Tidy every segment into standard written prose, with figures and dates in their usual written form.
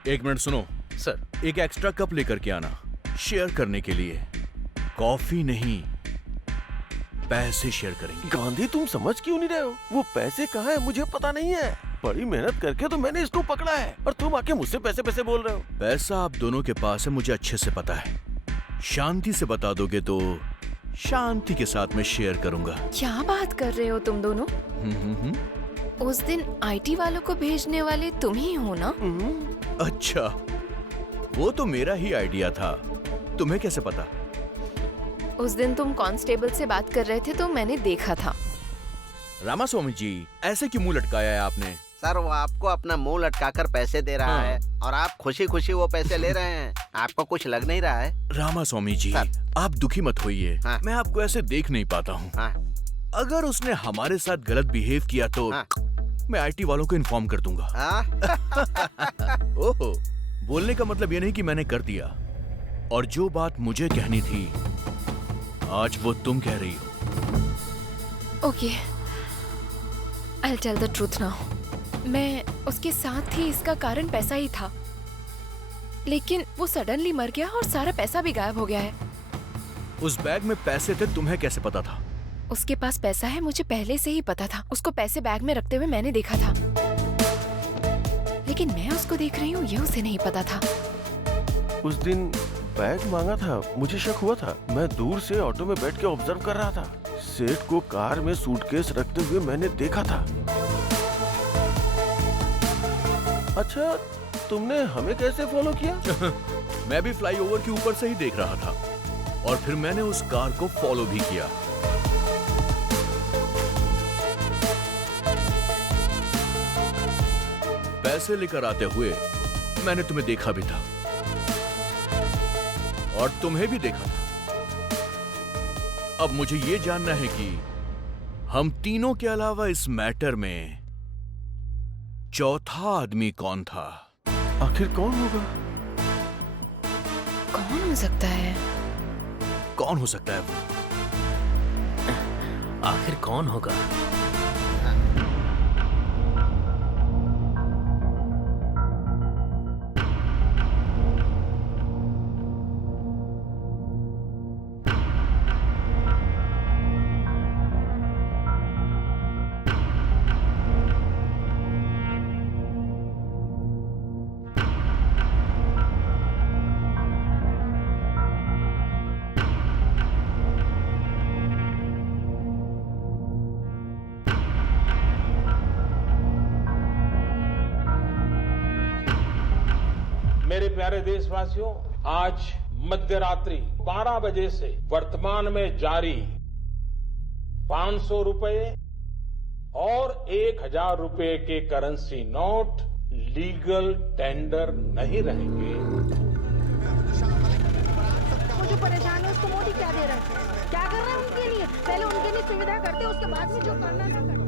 एक मिनट सुनो सर। एक एक्स्ट्रा कप लेकर के आना, शेयर करने के लिए। कॉफी नहीं, पैसे शेयर करेंगे। गांधी तुम समझ क्यों नहीं रहे हो? वो पैसे कहाँ है मुझे पता नहीं है। बड़ी मेहनत करके तो मैंने इसको पकड़ा है और तुम आके मुझसे पैसे पैसे बोल रहे हो। पैसा आप दोनों के पास है, मुझे अच्छे से पता है। शांति से बता दोगे तो शांति के साथ मैं शेयर करूंगा। क्या बात कर रहे हो तुम दोनों? उस दिन आईटी वालों को भेजने वाले तुम ही हो ना? अच्छा, वो तो मेरा ही आइडिया था, तुम्हें कैसे पता? उस दिन तुम कांस्टेबल से बात कर रहे थे तो मैंने देखा था। रामास्वामी जी, ऐसे क्यों मुंह लटकाया है आपने? सर वो आपको अपना मुंह लटकाकर पैसे दे रहा है और आप खुशी खुशी वो पैसे ले रहे हैं। आपको कुछ लग नहीं रहा है? रामास्वामी जी, आप दुखी मत होइए। हाँ। मैं आपको ऐसे देख नहीं पाता हूँ। हाँ। अगर उसने हमारे साथ गलत बिहेव किया तो हाँ। मैं आईटी वालों को इन्फॉर्म कर दूंगा। ओहो, बोलने का मतलब ये नहीं कि मैंने कर दिया। और जो बात मुझे कहनी थी आज वो तुम कह रही हो। Okay, I will tell the truth now. मैं उसके साथ थी, इसका कारण पैसा ही था, लेकिन वो सडनली मर गया और सारा पैसा भी गायब हो गया है। उस बैग में पैसे थे, तुम्हें कैसे पता था? उसके पास पैसा है, मुझे पहले से ही पता था। उसको पैसे बैग में रखते हुए मैंने देखा था, लेकिन मैं उसको देख रही हूँ ये उसे नहीं पता था। उस दिन बैग मांगा था, मुझे शक हुआ था। मैं दूर से ऑटो में बैठ के ऑब्जर्व कर रहा था। सेठ को कार में सूटकेस रखते हुए मैंने देखा था। अच्छा, तुमने हमें कैसे फॉलो किया? मैं भी फ्लाईओवर के ऊपर से ही देख रहा था और फिर मैंने उस कार को फॉलो भी किया। पैसे लेकर आते हुए मैंने तुम्हें देखा भी था और तुम्हें भी देखा था। अब मुझे ये जानना है कि हम तीनों के अलावा इस मैटर में चौथा आदमी कौन था? आखिर कौन होगा? कौन हो सकता है? कौन हो सकता है वो? आखिर कौन होगा? मेरे प्यारे देशवासियों, आज मध्यरात्रि 12 बजे से वर्तमान में जारी 500 रुपए और 1000 रुपए के करेंसी नोट लीगल टेंडर नहीं रहेंगे। वो जो परेशान है उसको मोदी क्या दे रहा है? क्या कर रहा है उनके लिए? पहले उनके लिए सुविधा करते, उसके बाद में जो करना था करते।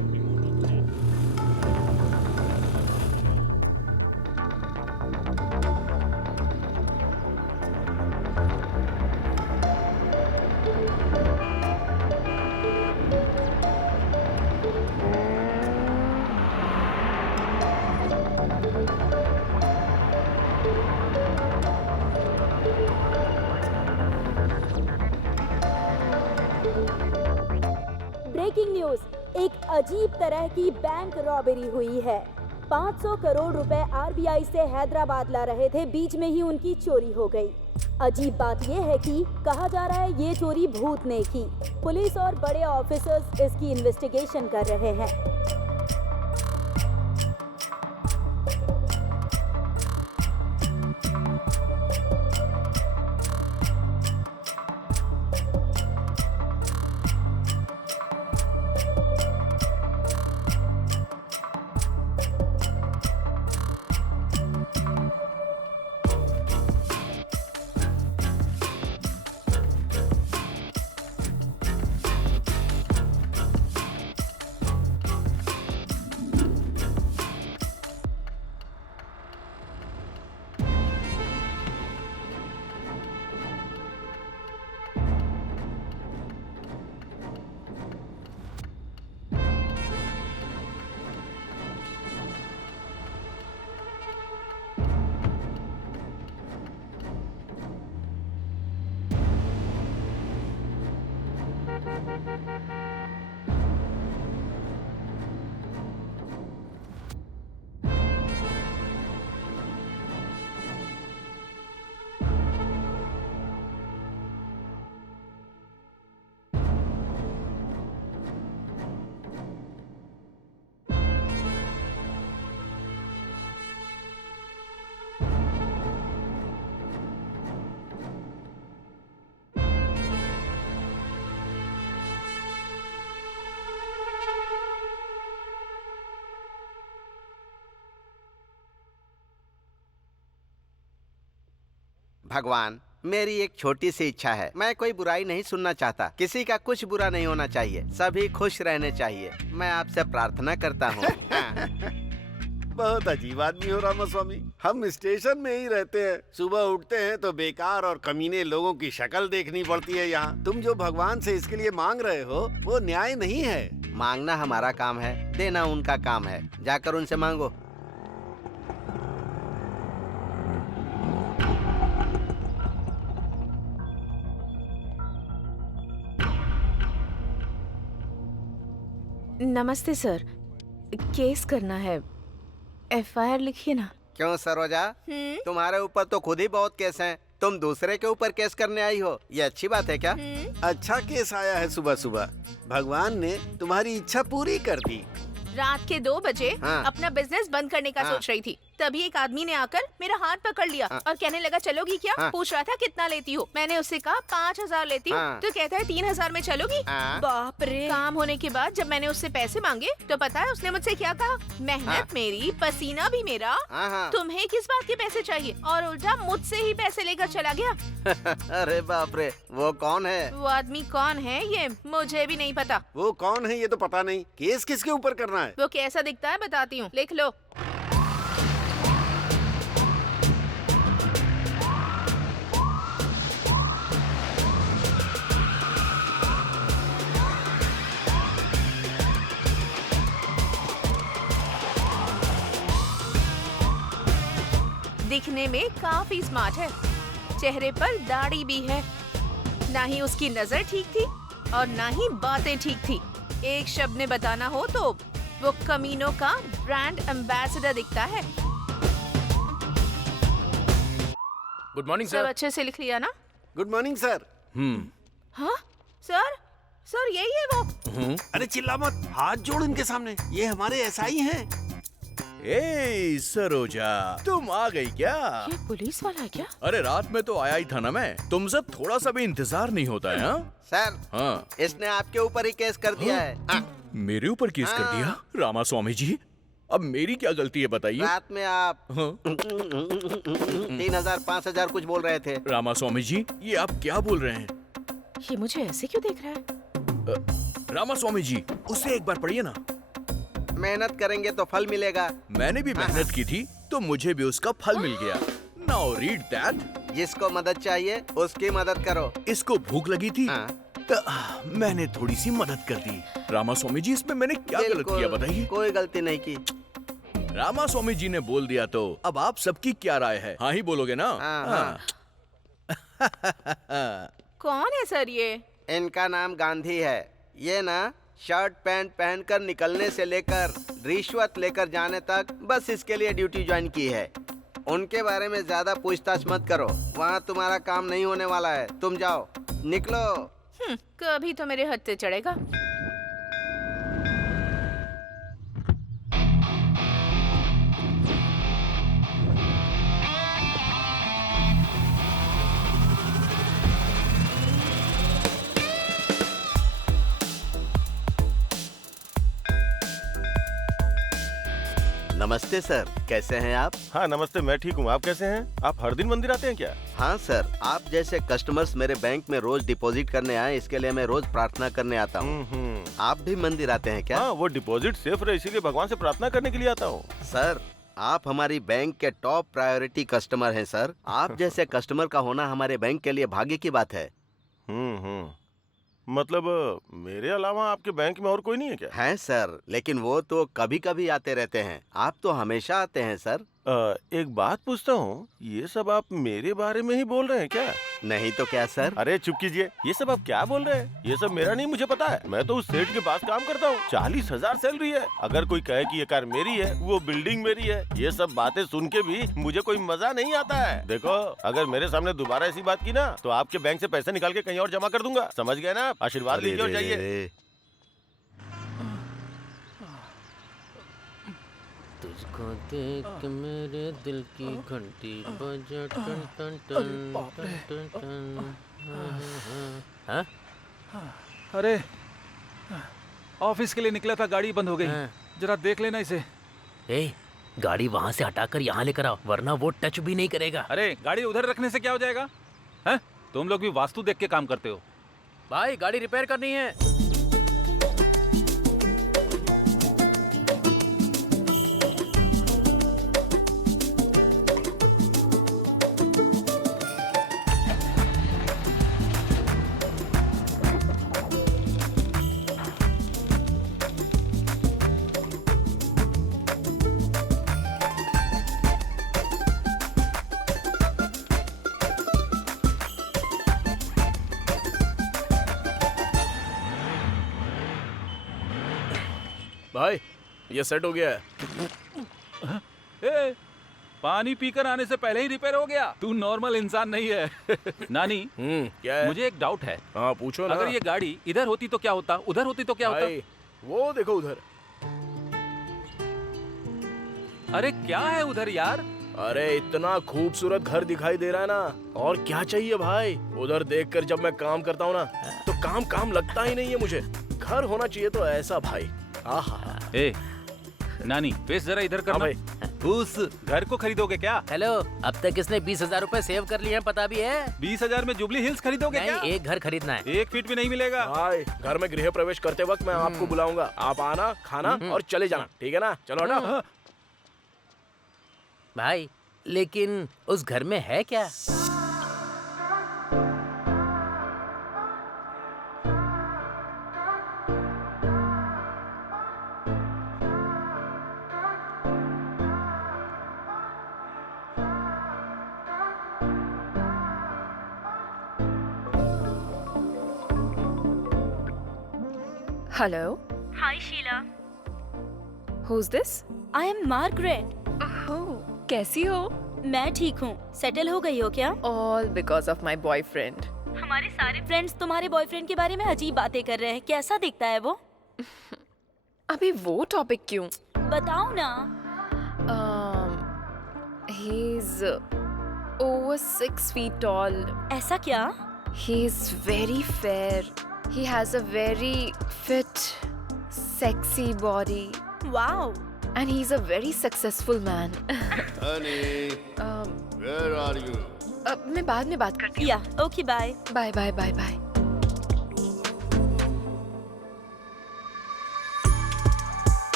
ब्रेकिंग न्यूज, एक अजीब तरह की बैंक रॉबरी हुई है। 500 करोड़ रुपए आरबीआई से हैदराबाद ला रहे थे, बीच में ही उनकी चोरी हो गई। अजीब बात यह है कि कहा जा रहा है ये चोरी भूत ने की। पुलिस और बड़े ऑफिसर्स इसकी इन्वेस्टिगेशन कर रहे हैं। भगवान, मेरी एक छोटी सी इच्छा है। मैं कोई बुराई नहीं सुनना चाहता। किसी का कुछ बुरा नहीं होना चाहिए। सभी खुश रहने चाहिए। मैं आपसे प्रार्थना करता हूँ। बहुत अजीब आदमी हो रामास्वामी। हम स्टेशन में ही रहते हैं, सुबह उठते हैं तो बेकार और कमीने लोगों की शक्ल देखनी पड़ती है यहाँ। तुम जो भगवान से इसके लिए मांग रहे हो वो न्याय नहीं है। मांगना हमारा काम है, देना उनका काम है। जाकर उनसे मांगो। नमस्ते सर, केस करना है, एफआईआर लिखिए ना। क्यों सरोजा, तुम्हारे ऊपर तो खुद ही बहुत केस हैं। तुम दूसरे के ऊपर केस करने आई हो, ये अच्छी बात है क्या? अच्छा केस आया है सुबह सुबह। भगवान ने तुम्हारी इच्छा पूरी कर दी। रात के 2 बजे हाँ। अपना बिजनेस बंद करने का हाँ। सोच रही थी, तभी एक आदमी ने आकर मेरा हाथ पकड़ लिया और कहने लगा चलोगी क्या? हाँ। पूछ रहा था कितना लेती हो। मैंने उससे कहा 5000 लेती हूँ। हाँ। तो कहता है 3000 में चलोगी। हाँ। बाप रे। काम होने के बाद जब मैंने उससे पैसे मांगे तो पता है उसने मुझसे क्या कहा? मेहनत हाँ। मेरी, पसीना भी मेरा, हाँ। तुम्हें किस बात के पैसे चाहिए? और उल्टा मुझसे ही पैसे लेकर चला गया। अरे बाप रे, वो कौन है? वो आदमी कौन है ये मुझे भी नहीं पता। वो कौन है ये तो पता नहीं। केस किसके ऊपर करना है? वो कैसा दिखता है बताती हूँ, लिख लो। दिखने में काफी स्मार्ट है, चेहरे पर दाढ़ी भी है। ना ही उसकी नजर ठीक थी और ना ही बातें ठीक थी। एक शब्द में बताना हो तो वो कमीनों का ब्रांड एम्बेसडर दिखता है। गुड मॉर्निंग सब अच्छे से लिख लिया ना? Good morning sir. हाँ सर, सर यही है वो। अरे चिल्ला मत, हाथ जोड़ इनके सामने। ये हमारे एसआई हैं। ए सरोजा, तुम आ गई क्या? ये पुलिस वाला है क्या? अरे रात में तो आया ही था ना मैं। तुमसे थोड़ा सा भी इंतजार नहीं होता है? सर, हाँ। इसने आपके ऊपर ही केस कर दिया है। मेरे ऊपर केस कर दिया? रामा स्वामी जी, अब मेरी क्या गलती है बताइए? रात में आप हाँ। 3000 5000 कुछ बोल रहे थे। रामा स्वामी जी, ये आप क्या बोल रहे हैं? ये मुझे ऐसे क्यों देख रहा है? रामा स्वामी जी, उसे एक बार पढ़िए ना। मेहनत करेंगे तो फल मिलेगा। मैंने भी मेहनत की थी तो मुझे भी उसका फल मिल गया। Now read that. जिसको मदद चाहिए उसकी मदद करो। इसको भूख लगी थी हाँ। तो मैंने थोड़ी सी मदद कर दी। रामा स्वामी जी, इसमें मैंने क्या गलत बिल्कुल, किया बताइए? कोई गलती नहीं की। रामा स्वामी जी ने बोल दिया तो अब आप सबकी क्या राय है? हाँ ही बोलोगे ना? हाँ। कौन है सर ये? इनका नाम गांधी है। ये ना शर्ट पैंट पहनकर निकलने से लेकर रिश्वत लेकर जाने तक बस इसके लिए ड्यूटी ज्वाइन की है। उनके बारे में ज्यादा पूछताछ मत करो, वहाँ तुम्हारा काम नहीं होने वाला है। तुम जाओ, निकलो। कभी तो मेरे हद से चढ़ेगा। नमस्ते सर, कैसे हैं आप? हाँ नमस्ते, मैं ठीक हूँ। आप कैसे हैं? आप हर दिन मंदिर आते हैं क्या? हाँ सर, आप जैसे कस्टमर्स मेरे बैंक में रोज डिपॉजिट करने आए, इसके लिए मैं रोज प्रार्थना करने आता हूँ। आप भी मंदिर आते हैं क्या? हाँ, वो डिपॉजिट सेफ रहे इसीलिए भगवान से प्रार्थना करने के लिए आता हूँ। सर, आप हमारी बैंक के टॉप प्रायोरिटी कस्टमर हैं सर। आप जैसे कस्टमर का होना हमारे बैंक के लिए भाग्य की बात है। मतलब मेरे अलावा आपके बैंक में और कोई नहीं है क्या? हैं सर, लेकिन वो तो कभी कभी आते रहते हैं। आप तो हमेशा आते हैं सर। एक बात पूछता हूँ, ये सब आप मेरे बारे में ही बोल रहे हैं क्या? नहीं तो क्या सर? अरे चुप कीजिए, ये सब आप क्या बोल रहे हैं? ये सब मेरा नहीं, मुझे पता है। मैं तो उस सेठ के पास काम करता हूँ, 40,000 सैलरी है। अगर कोई कहे कि ये कार मेरी है, वो बिल्डिंग मेरी है, ये सब बातें सुन के भी मुझे कोई मजा नहीं आता है। देखो, अगर मेरे सामने दोबारा ऐसी बात की ना, तो आपके बैंक से पैसे निकाल के कहीं और जमा कर दूंगा। समझ गए ना? आशीर्वाद लीजिए और जाइए। तुझको देख के मेरे दिल की घंटी बजा टन टन टन टन टन टन। हाँ? अरे ऑफिस के लिए निकला था, गाड़ी बंद हो गई। जरा देख लेना इसे। ए, गाड़ी वहाँ से हटाकर यहाँ लेकर आओ, वरना वो टच भी नहीं करेगा। अरे गाड़ी उधर रखने से क्या हो जाएगा? हैं? तुम लोग भी वास्तु देख के काम करते हो। भाई गाड़ी रिपेयर करनी है। भाई ये सेट हो गया है। ए, पानी पीकर आने से पहले ही रिपेयर हो गया। तू नॉर्मल इंसान नहीं है। नानी, क्या है? मुझे एक डाउट है। हाँ पूछो ना। अगर ये गाड़ी इधर होती तो क्या होता, उधर होती तो क्या होता? वो देखो उधर। अरे क्या है उधर यार? अरे इतना खूबसूरत घर दिखाई दे रहा है ना, और क्या चाहिए भाई? उधर देखकर जब मैं काम करता हूँ ना, तो काम लगता ही नहीं है मुझे। घर होना चाहिए तो ऐसा भाई। आहा। ए, नानी फेस जरा इधर करना। भाई। उस घर को खरीदोगे क्या? हेलो, अब तक इसने 20,000 रूपए सेव कर लिए हैं, पता भी है? 20,000 में जुबली हिल्स खरीदोगे क्या? नहीं, एक घर खरीदना है। 1 फीट भी नहीं मिलेगा। भाई घर में गृह प्रवेश करते वक्त मैं आपको बुलाऊंगा। आप आना, खाना और चले जाना, ठीक है ना? चलो हटा। भाई लेकिन उस घर में है क्या? Hello. Hi Sheela, Who's this? I am Margaret. Oh, कैसी हो? मैं ठीक हूँ। सेटल हो गई हो क्या? All because of my boyfriend. हमारे सारे फ्रेंड्स तुम्हारे बॉयफ्रेंड के बारे में अजीब बातें कर रहे हैं। कैसा दिखता है वो? अभी वो टॉपिक क्यों? बताओ ना। He's over 6 feet tall. ऐसा क्या? He's very fair. He has a very fit, sexy body. Wow. And he's a very successful man. Honey, where are you? मैं बाद में बात करती हूँ। Yeah, okay bye. Bye bye bye bye.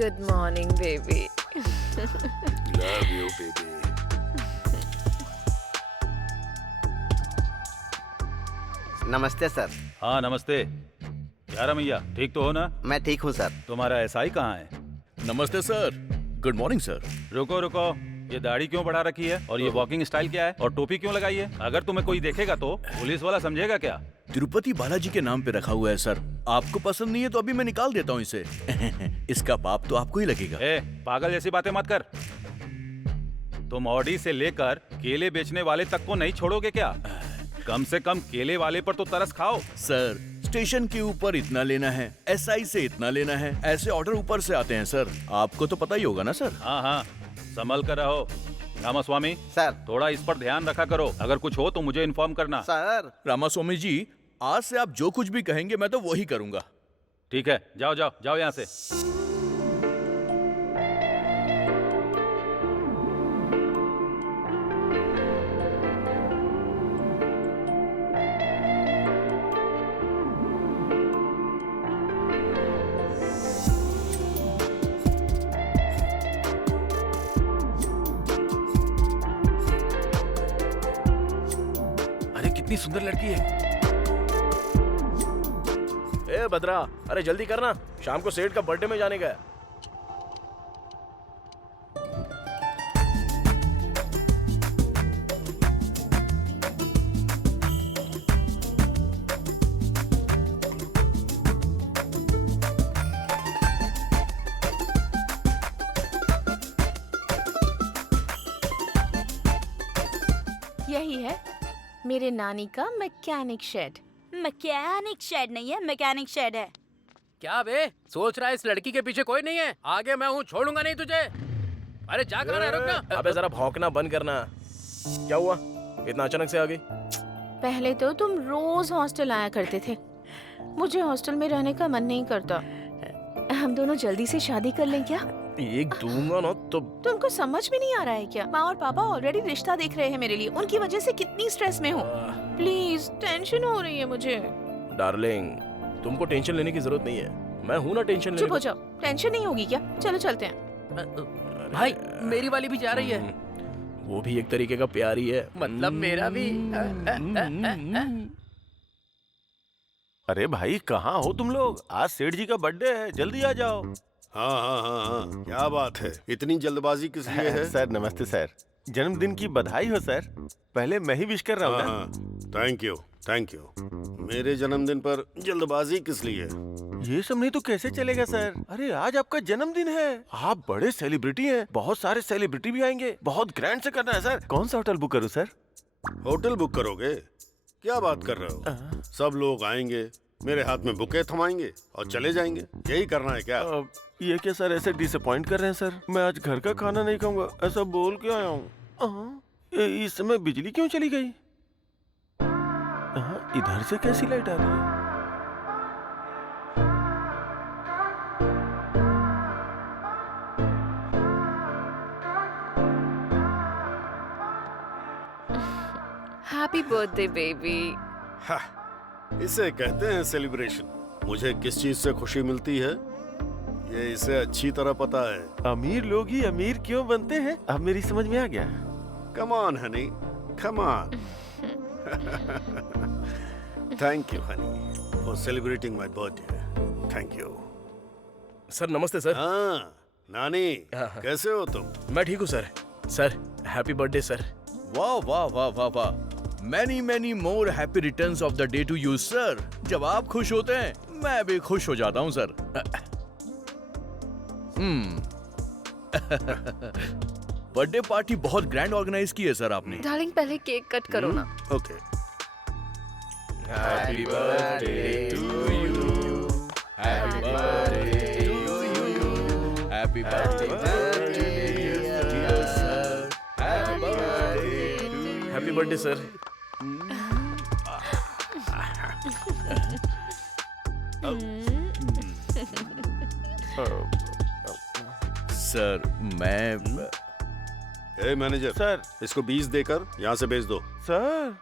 Good morning, baby. Love you, baby. नमस्ते sir. हाँ नमस्ते। क्या रमैया, ठीक तो हो ना? मैं ठीक हूँ सर। तुम्हारा एसआई कहाँ है? नमस्ते सर। Good morning sir. रुको रुको, ये दाढ़ी क्यों बढ़ा रखी है और ये वॉकिंग स्टाइल क्या है और टोपी क्यों लगाई है? अगर तुम्हें कोई देखेगा तो पुलिस वाला समझेगा क्या? तिरुपति बालाजी के नाम पे रखा हुआ है सर। आपको पसंद नहीं है तो अभी मैं निकाल देता हूँ इसे। इसका पाप तो आपको ही लगेगा। ए, पागल जैसी बातें मत कर। तुम ऑडी से लेकर केले बेचने वाले तक को नहीं छोड़ोगे क्या? कम से कम केले वाले पर तो तरस खाओ। सर स्टेशन के ऊपर इतना लेना है, एसआई से इतना लेना है, ऐसे ऑर्डर ऊपर से आते हैं सर। आपको तो पता ही होगा ना सर। हाँ हाँ, संभल कर रहो। रामास्वामी सर। थोड़ा इस पर ध्यान रखा करो। अगर कुछ हो तो मुझे इन्फॉर्म करना। सर। रामास्वामी जी, आज से आप जो कुछ भी कहेंगे मैं तो वही करूंगा। ठीक है, जाओ जाओ जाओ यहाँ से। कितनी सुंदर लड़की है। ए बद्रा, अरे जल्दी करना, शाम को सेठ का बर्थडे में जाने का है। यही है मेरे नानी का मैकेनिक शेड। मैकेनिक शेड नहीं है, मैकेनिक शेड है। क्या बे सोच रहा है इस लड़की के पीछे कोई नहीं है? आगे मैं हूँ, छोड़ूंगा नहीं तुझे। अरे जा कहाँ है, रुकना। अबे जरा भौंकना बंद करना। क्या हुआ, इतना अचानक से आ गई? पहले तो तुम रोज हॉस्टल आया करते थे, मुझे हॉस्टल में रहने का मन नहीं करता। हम दोनों जल्दी से शादी कर लें क्या? एक दूंगा ना तो। तुमको समझ में नहीं आ रहा है क्या? माँ और पापा ऑलरेडी रिश्ता देख रहे हैं मेरे लिए, उनकी वजह से कितनी स्ट्रेस में हूँ। प्लीज, टेंशन हो रही है मुझे। डार्लिंग, तुमको टेंशन लेने की जरूरत नहीं है, मैं हूँ ना टेंशन लेने। चुप हो जाओ, टेंशन नहीं होगी क्या? चलो चलते हैं। भाई मेरी वाली भी जा रही है। वो भी एक तरीके का प्यार ही है। मतलब मेरा भी। अरे भाई कहाँ हो तुम लोग? आज सेठ जी का बर्थडे है, जल्दी आ जाओ। हाँ हाँ हाँ हाँ, क्या बात है, इतनी जल्दबाजी किस लिए है? सर नमस्ते सर, जन्मदिन की बधाई हो सर। पहले मैं ही विश कर रहा हूँ ना। हाँ, थैंक यू थैंक यू। मेरे जन्मदिन पर जल्दबाजी किस लिए? ये सब नहीं तो कैसे चलेगा सर? अरे आज आपका जन्मदिन है, आप बड़े सेलिब्रिटी हैं, बहुत सारे सेलिब्रिटी भी आएंगे, बहुत ग्रैंड से करना है सर। कौन सा होटल बुक करूँ सर? होटल बुक करोगे? क्या बात कर रहे हो? सब लोग आएंगे, मेरे हाथ में बुके थमाएंगे और चले जाएंगे, यही करना है क्या? ये क्या सर, ऐसे डिसअपॉइंट कर रहे हैं सर? मैं आज घर का खाना नहीं खाऊंगा, ऐसा बोल के आया हूँ। इस समय बिजली क्यों चली गई? इधर से कैसी लाइट आ रही है? Happy birthday baby. इसे कहते हैं सेलिब्रेशन। मुझे किस चीज से खुशी मिलती है ये इसे अच्छी तरह पता है। अमीर लोग ही अमीर क्यों बनते हैं, अब मेरी समझ में आ गया। Come on honey, come on. Thank you honey for celebrating my birthday. Thank you. Sir नमस्ते सर। हाँ नानी, कैसे हो तुम? मैं ठीक हूँ sir. Sir happy birthday sir. वाह वाह वाह वाह वाह, many many more happy returns of the day to you sir. जब आप खुश होते हैं मैं भी खुश हो जाता हूँ सर। बर्थडे पार्टी बहुत ग्रैंड ऑर्गेनाइज की है सर आपने। डार्लिंग पहले केक कट करो ना। Okay. Happy birthday to you, happy birthday to you, happy birthday sir, happy birthday sir. Sir मैं ए मैनेजर सर, इसको 20 देकर यहाँ से भेज दो। सर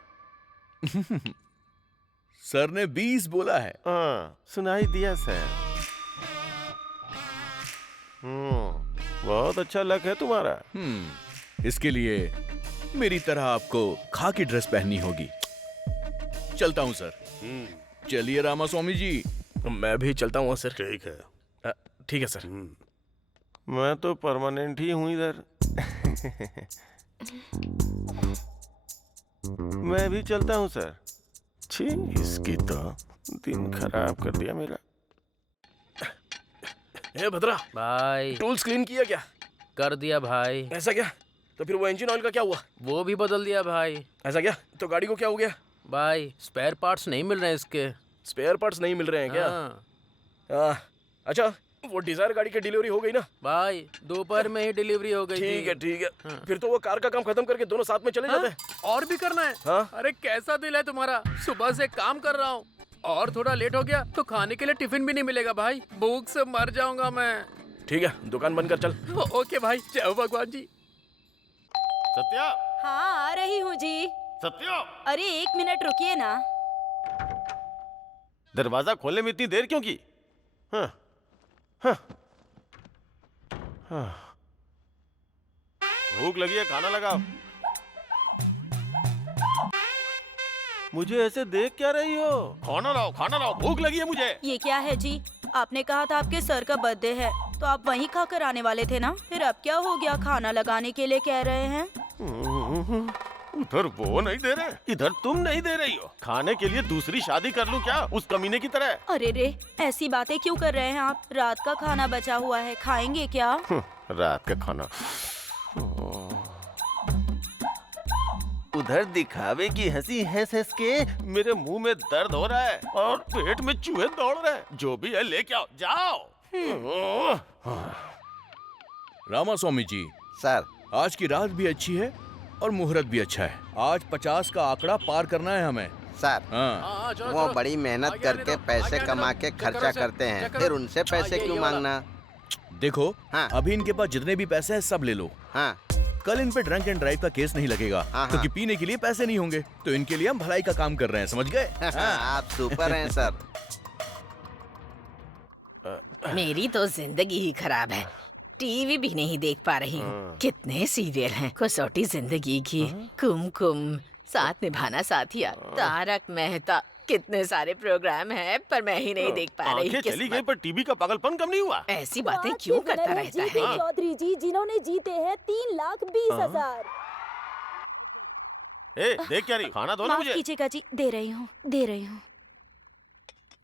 सर ने 20 बोला है। हाँ सुनाई दिया सर। बहुत अच्छा लक है तुम्हारा। इसके लिए मेरी तरह आपको खाकी ड्रेस पहननी होगी। चलता हूँ सर। चलिए रामास्वामी जी। मैं भी चलता हूँ सर। ठीक है। ठीक है सर। मैं तो परमानेंट ही हूँ इधर। मैं भी चलता हूँ सर। छी, इसकी तो दिन खराब कर दिया मेरा। ए भद्रा भाई टूल्स क्लीन किया क्या? कर दिया भाई। ऐसा क्या? तो फिर वो इंजन ऑयल का क्या हुआ? वो भी बदल दिया भाई। ऐसा क्या? तो गाड़ी को क्या हो गया? भाई स्पेयर पार्ट्स नहीं मिल रहे हैं इसके। स्पेयर पार्ट्स नहीं मिल रहे हैं क्या? हाँ। अच्छा वो डिजायर गाड़ी की डिलीवरी हो गई ना? भाई दोपहर में ही डिलीवरी हो गई। ठीक है ठीक है। फिर तो वो कार का काम खत्म करके दोनों साथ में चले जाते हैं। और भी करना है? हाँ? अरे कैसा दिल है तुम्हारा, सुबह से काम कर रहा हूँ और थोड़ा लेट हो गया तो खाने के लिए टिफिन भी नहीं मिलेगा भाई, भूख से मर जाऊंगा मैं। ठीक है दुकान बंद कर चल। ओके भाई, जय भगवान जी। सत्या। हाँ आ रही हूँ जी। सत्या। अरे 1 मिनट रुकिए ना। दरवाजा खोलने में इतनी देर क्यों की? हाँ, हाँ, हाँ। भूख लगी है, खाना लगाओ। मुझे ऐसे देख क्या रही हो? खाना लाओ, भूख लगी है मुझे। ये क्या है जी? आपने कहा था आपके सर का बर्थडे है तो आप वहीं खाकर आने वाले थे ना, फिर अब क्या हो गया? खाना लगाने के लिए कह रहे हैं। उधर वो नहीं दे रहे, इधर तुम नहीं दे रही हो। खाने के लिए दूसरी शादी कर लूं क्या उस कमीने की तरह? अरे रे, ऐसी बातें क्यों कर रहे हैं आप? रात का खाना बचा हुआ है, खाएंगे क्या? रात का खाना उधर दिखावे की हंसी हंस हंस के मेरे मुंह में दर्द हो रहा है और पेट में चूहे दौड़ रहे हैं। जो भी है लेके आओ, जाओ। रामास्वामी जी, सर आज की रात भी अच्छी है और मुहूर्त भी अच्छा है। आज 50 का आंकड़ा पार करना है हमें। सर हाँ। वो बड़ी मेहनत करके पैसे कमा के खर्चा करते हैं, फिर उनसे पैसे क्यों मांगना? देखो, हाँ। अभी इनके पास जितने भी पैसे हैं सब ले लो। हाँ। कल इन पे ड्रंक एंड ड्राइव का केस नहीं लगेगा, हाँ। क्योंकि पीने के लिए पैसे नहीं होंगे। तो इनके लिए हम भलाई का काम कर रहे हैं, समझ गए? आप सुपर हैं सर। मेरी तो जिंदगी ही खराब है, टीवी भी नहीं देख पा रही हूँ। कितने सीरियल हैं, कसौटी जिंदगी की, कुमकुम, साथ निभाना साथिया, तारक मेहता, कितने सारे प्रोग्राम हैं, पर मैं ही नहीं देख पा रही। आंखें चली गई पर टीवी का पागलपन कम नहीं हुआ। ऐसी बातें क्यों करता रहता है? चौधरी जी, जिन्होंने जीते हैं 3,20,000। ए, देख क्या रही, खाना दो ना मुझे। कीजिएगा जी, दे रही हूँ।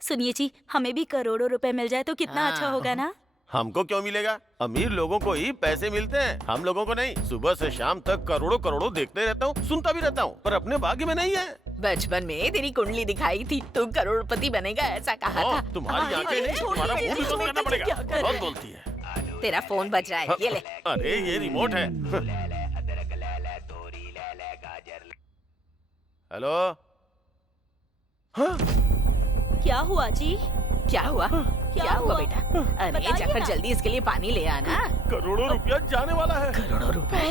सुनिए जी, हमें भी करोड़ों रुपए मिल जाए तो कितना अच्छा होगा ना? हमको क्यों मिलेगा? अमीर लोगों को ही पैसे मिलते हैं, हम लोगों को नहीं। सुबह से शाम तक करोड़ों करोड़ों देखते रहता हूँ, सुनता भी रहता हूँ, पर अपने भाग्य में नहीं है। बचपन में तेरी कुंडली दिखाई थी, तू करोड़पति बनेगा ऐसा कहा था। तुम्हारी आंखें नहीं, तुम्हारा मुंह भी बंद करना पड़ेगा। बहुत बोलती है। तेरा फोन बज रहा है, ये ले। अरे ये रिमोट है। हेलो। क्या हुआ जी? क्या हुआ बेटा? अरे जाकर जल्दी इसके लिए पानी ले आना। करोड़ों रुपया जाने वाला है। करोड़ों रुपए?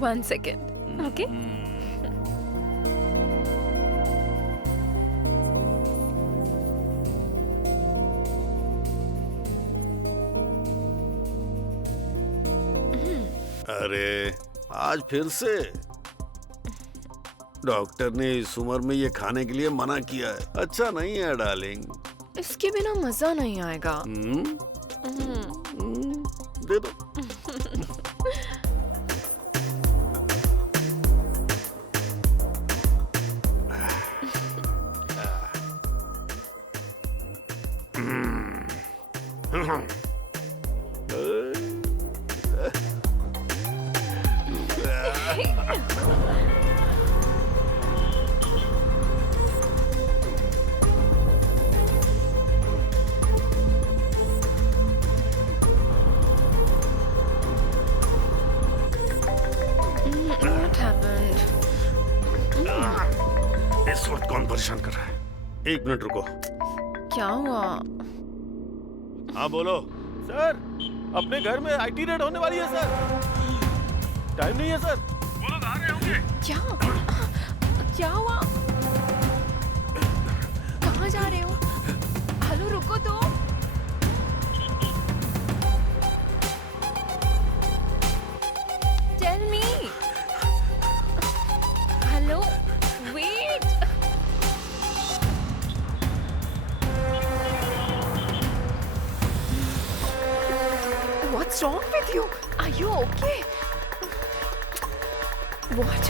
One second, okay? अरे आज फिर से डॉक्टर ने इस उम्र में ये खाने के लिए मना किया है। अच्छा नहीं है डार्लिंग। इसके बिना मजा नहीं आएगा। दे दो। What happened? इस वक्त कौन परेशान कर रहा है? 1 मिनट रुको। क्या हुआ? हाँ बोलो। सर, अपने घर में आईटी रेड होने वाली है सर। टाइम नहीं है सर। वो लोग आ रहे होंगे। क्या हुआ? कहाँ जा रहे हो? हेलो, रुको तो। Tell me. Hello, wait. What's wrong with you? Are you okay? What?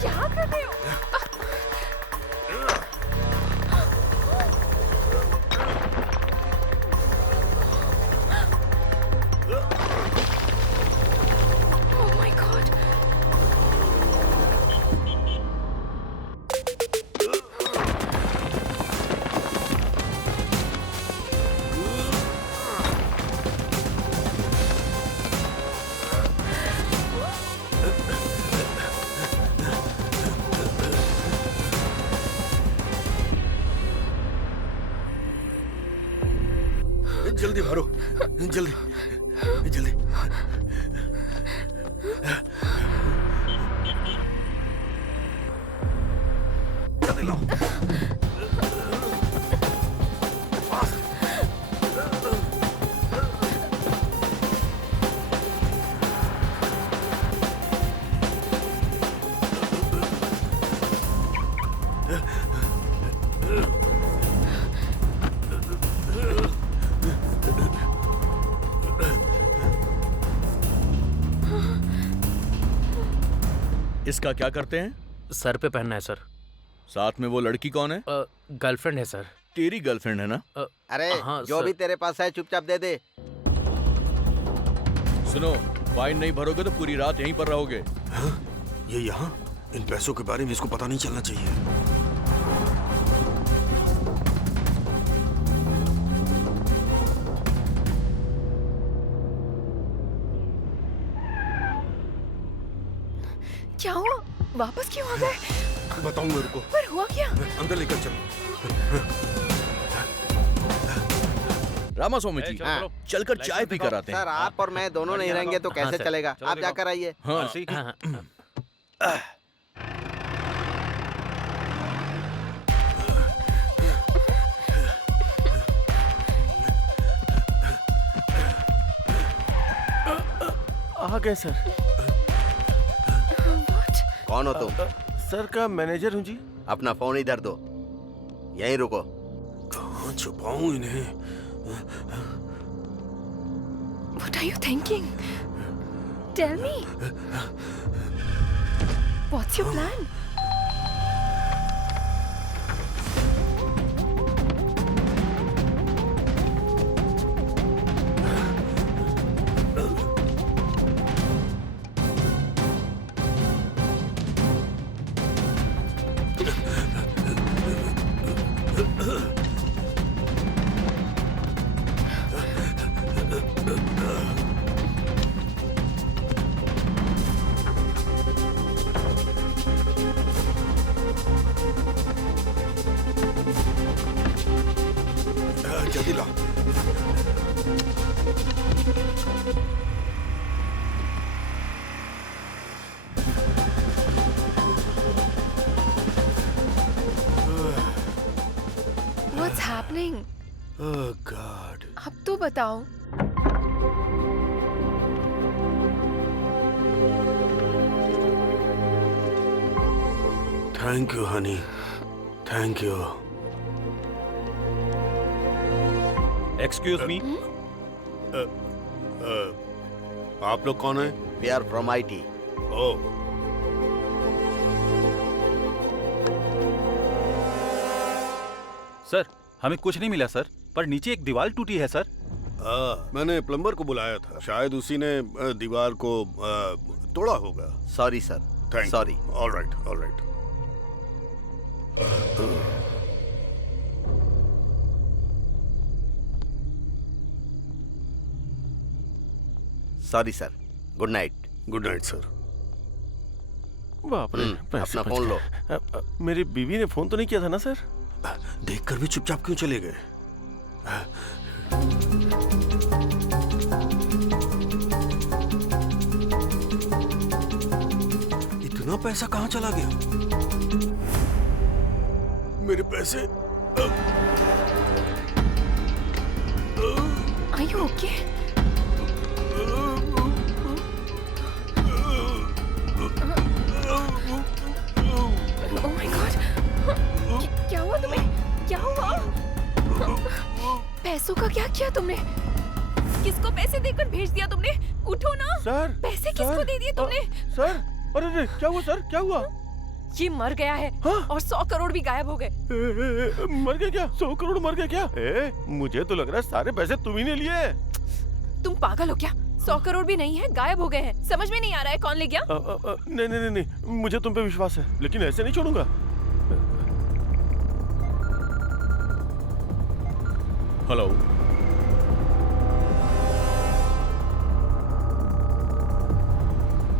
क्या कर रहे हो? Oh my God. जल्दी भरो, जल्दी जल्दी। जल्दी लाओ। इसका क्या करते हैं? सर पे पहनना है सर। साथ में वो लड़की कौन है? गर्लफ्रेंड है सर। तेरी गर्लफ्रेंड है ना? अरे हाँ, जो सर। भी तेरे पास है चुपचाप दे दे। सुनो, फाइन नहीं भरोगे तो पूरी रात यहीं पर रहोगे। ये यहाँ? इन पैसों के बारे में इसको पता नहीं चलना चाहिए। क्या हुआ? वापस क्यों आ गए? बताऊंगा, रुको। पर हुआ क्या? अंदर लेकर चलो। रामास्वामी जी, हाँ। चलकर चाय पी कर आते हैं। सर आप और मैं दोनों नहीं रहेंगे तो कैसे सर। चलेगा? चलो आप जाकर आइए। हाँ। आ गए सर। कौन हो तुम? सर का मैनेजर हूँ जी। अपना फोन इधर दो, यहीं रुको। कहाँ छुपाऊं इन्हें? What are you thinking? Tell me. What's your plan? जल्दी लाओ। What's happening? Oh God. अब तो बताओ। Thank you, honey. Thank you. Excuse me. आप लोग कौन हैं? We are from IT. Oh, sir हमें कुछ नहीं मिला सर, पर नीचे एक दीवार टूटी है सर। मैंने प्लम्बर को बुलाया था, शायद उसी ने दीवार को तोड़ा होगा। Sorry sir. Thank sorry. All right, all right. Sorry sir. Good night. Good night sir. बाप रे, पैसे अपना बच फोन गए। लो। मेरी बीवी ने फोन तो नहीं किया था ना सर? देखकर भी चुपचाप क्यों चले गए? इतना पैसा कहाँ चला गया? मेरे पैसे। Are you okay? Oh my God! क्या हुआ तुम्हें? क्या हुआ? पैसों का क्या किया तुमने? किसको पैसे देकर भेज दिया तुमने? उठो ना। सर, पैसे किसको दे दिए तुमने? सर, अरे क्या हुआ सर? क्या हुआ? ये मर गया है। हाँ? और 100 करोड़ भी गायब हो गए। मर गया क्या? 100 करोड़ मर गया क्या? मुझे तो लग रहा है सारे पैसे तुम ही ने लिए। तुम पागल हो क्या? 100 करोड़ भी नहीं है, गायब हो गए हैं। समझ में नहीं आ रहा है कौन ले गया? नहीं नहीं नहीं, मुझे तुम पे विश्वास है, लेकिन ऐसे नहीं छोड़ूंगा। हेलो,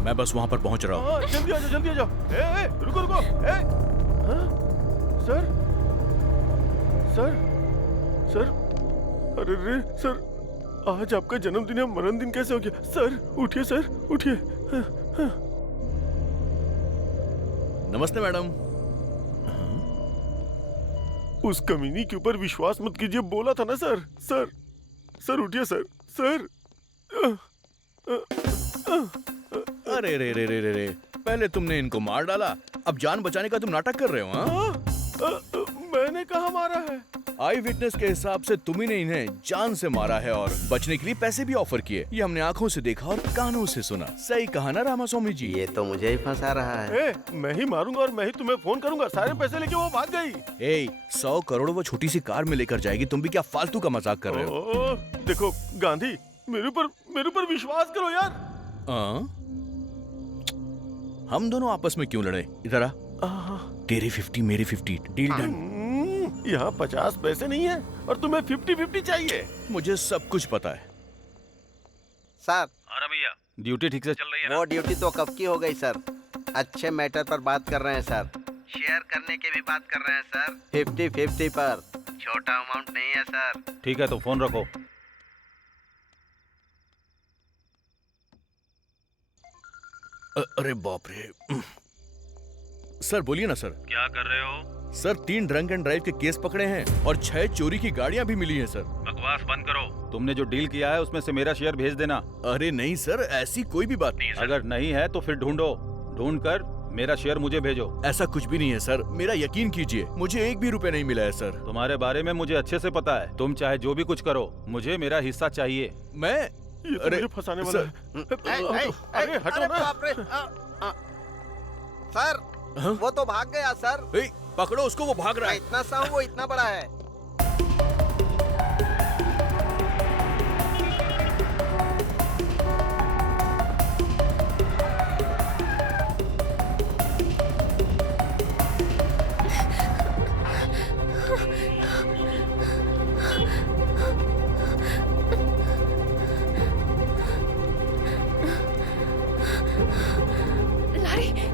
मैं बस वहां पर पहुंच रहा हूँ। जल्दी आ जाओ, जल्दी आ जाओ। रुको रुको। सर, सर, सर, अरे रे सर, आज आपका जन्मदिन या मरण दिन कैसे हो गया? सर उठिए, सर उठिए। नमस्ते मैडम। उस कमीनी के ऊपर विश्वास मत कीजिए, बोला था ना सर। सर सर उठिए सर। सर अरे रे रे रे रे रे, पहले तुमने इनको मार डाला, अब जान बचाने का तुम नाटक कर रहे हो? हाँ? मैंने कहा मारा है? आई विटनेस के हिसाब से तुम्ही ने इन्हें जान से मारा है और बचने के लिए पैसे भी ऑफर किए। ये हमने आंखों से देखा और कानों से सुना। सही कहा ना रामास्वामी जी? ये तो मुझे ही फंसा रहा है। मैं ही मारूंगा और मैं ही तुम्हें फोन करूंगा। सारे पैसे लेके वो भाग गई। 100 करोड़ वो छोटी सी कार में लेकर जाएगी, तुम भी क्या फालतू का मजाक कर रहे हो? देखो गांधी, मेरे ऊपर विश्वास करो यार। हम दोनों आपस में क्यों लड़े? इधर आ। तेरी 50 मेरी 50, डील डन। यहाँ 50 पैसे नहीं है और तुम्हें 50-50 चाहिए। मुझे सब कुछ पता है सर। अरे भैया, ड्यूटी ठीक से चल रही है ना? वो ड्यूटी तो कब की हो गई सर। अच्छे मैटर पर बात कर रहे हैं सर। शेयर करने की भी बात कर रहे हैं सर। 50-50 पर, छोटा अमाउंट नहीं है सर। ठीक है तो फोन रखो। अरे बाप रे। सर बोलिए ना सर। क्या कर रहे हो? सर 3 ड्रंक एंड ड्राइव के केस पकड़े हैं और 6 चोरी की गाड़ियां भी मिली हैं सर। बकवास बंद करो। तुमने जो डील किया है उसमें से मेरा शेयर भेज देना। अरे नहीं सर, ऐसी कोई भी बात नहीं है सर। अगर नहीं है तो फिर ढूंढ कर मेरा शेयर मुझे भेजो। ऐसा कुछ भी नहीं है सर, मेरा यकीन कीजिए, मुझे 1 भी रुपए नहीं मिला है सर। तुम्हारे बारे में मुझे अच्छे से पता है। तुम चाहे जो भी कुछ करो, मुझे मेरा हिस्सा चाहिए। मैं अरे फंसाने वाला है। अरे हटो ना। सर वो तो भाग गया सर। पकड़ो उसको, वो भाग रहा है। इतना सा हूँ, वो इतना बड़ा है।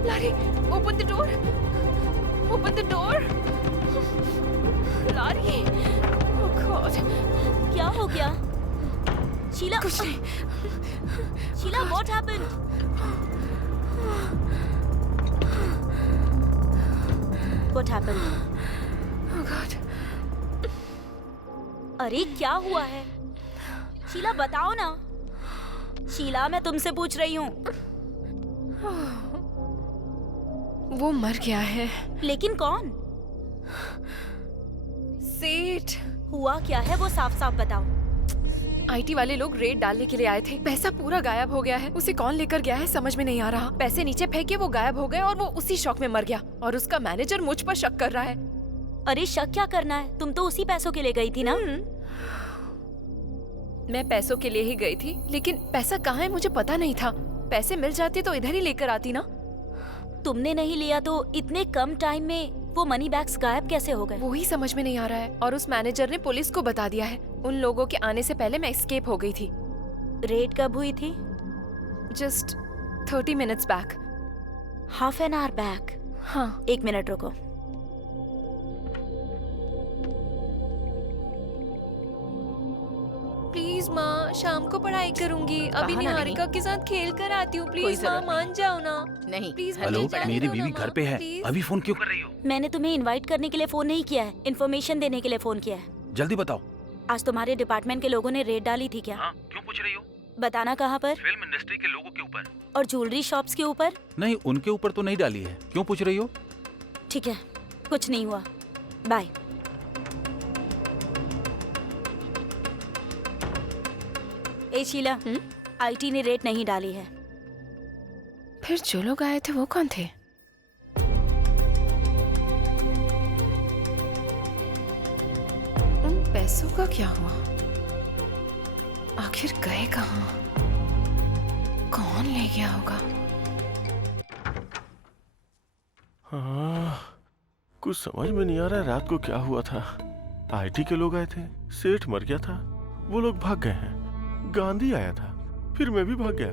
लारी, open the door. Open the door. Lorry, oh God. क्या हो गया? शीला, कुछ नहीं। Sheila, what happened? What happened? Oh God. अरे क्या हुआ है? शीला बताओ ना। शीला मैं तुमसे पूछ रही हूँ। वो मर गया है। लेकिन कौन? सेठ। हुआ क्या है वो साफ साफ बताओ। आईटी वाले लोग रेड डालने के लिए आए थे। पैसा पूरा गायब हो गया है। उसे कौन लेकर गया है समझ में नहीं आ रहा। पैसे नीचे फेंके, वो गायब हो गए और वो उसी शौक में मर गया। और उसका मैनेजर मुझ पर शक कर रहा है। अरे शक क्या करना है, तुम तो उसी पैसों के लिए गई थी ना। मैं पैसों के लिए ही गई थी, लेकिन पैसा कहाँ है मुझे पता नहीं था। पैसे मिल जाते तो इधर ही लेकर आती ना। तुमने नहीं लिया तो इतने कम टाइम में वो मनी बैग्स गायब कैसे हो गए? वो ही समझ में नहीं आ रहा है। और उस मैनेजर ने पुलिस को बता दिया है। उन लोगों के आने से पहले मैं एस्केप हो गई थी। रेड कब हुई थी? Just 30 minutes back. Half an hour back? हाँ। 1 मिनट रुको। प्लीज माँ, शाम को पढ़ाई करूंगी। अभी निहारिका के साथ खेल कर आती हूँ। प्लीज माँ मान जाओ ना। नहीं प्लीज। हेलो, मेरी बीवी घर पे है। अभी फोन क्यों कर रही हो? मैंने तुम्हें इनवाइट करने के लिए फोन नहीं किया है, इन्फॉर्मेशन देने के लिए फोन किया है। जल्दी बताओ। आज तुम्हारे डिपार्टमेंट के लोगों ने रेड डाली थी क्या? हाँ, क्यों पूछ रही हो? बताना कहाँ पर? फिल्म इंडस्ट्री के लोगों के ऊपर। और ज्वेलरी शॉप्स के ऊपर? नहीं, उनके ऊपर तो नहीं डाली है। क्यों पूछ रही हो? ठीक है, कुछ नहीं हुआ। बाय। ए शीला, आईटी ने रेड नहीं डाली है। फिर जो लोग आए थे वो कौन थे? उन पैसों का क्या हुआ? आखिर गए कहाँ? कौन ले गया होगा? हाँ, कुछ समझ में नहीं आ रहा है रात को क्या हुआ था। आईटी के लोग आए थे, सेठ मर गया था, वो लोग भाग गए हैं। गांधी आया था, फिर मैं भी भाग गया।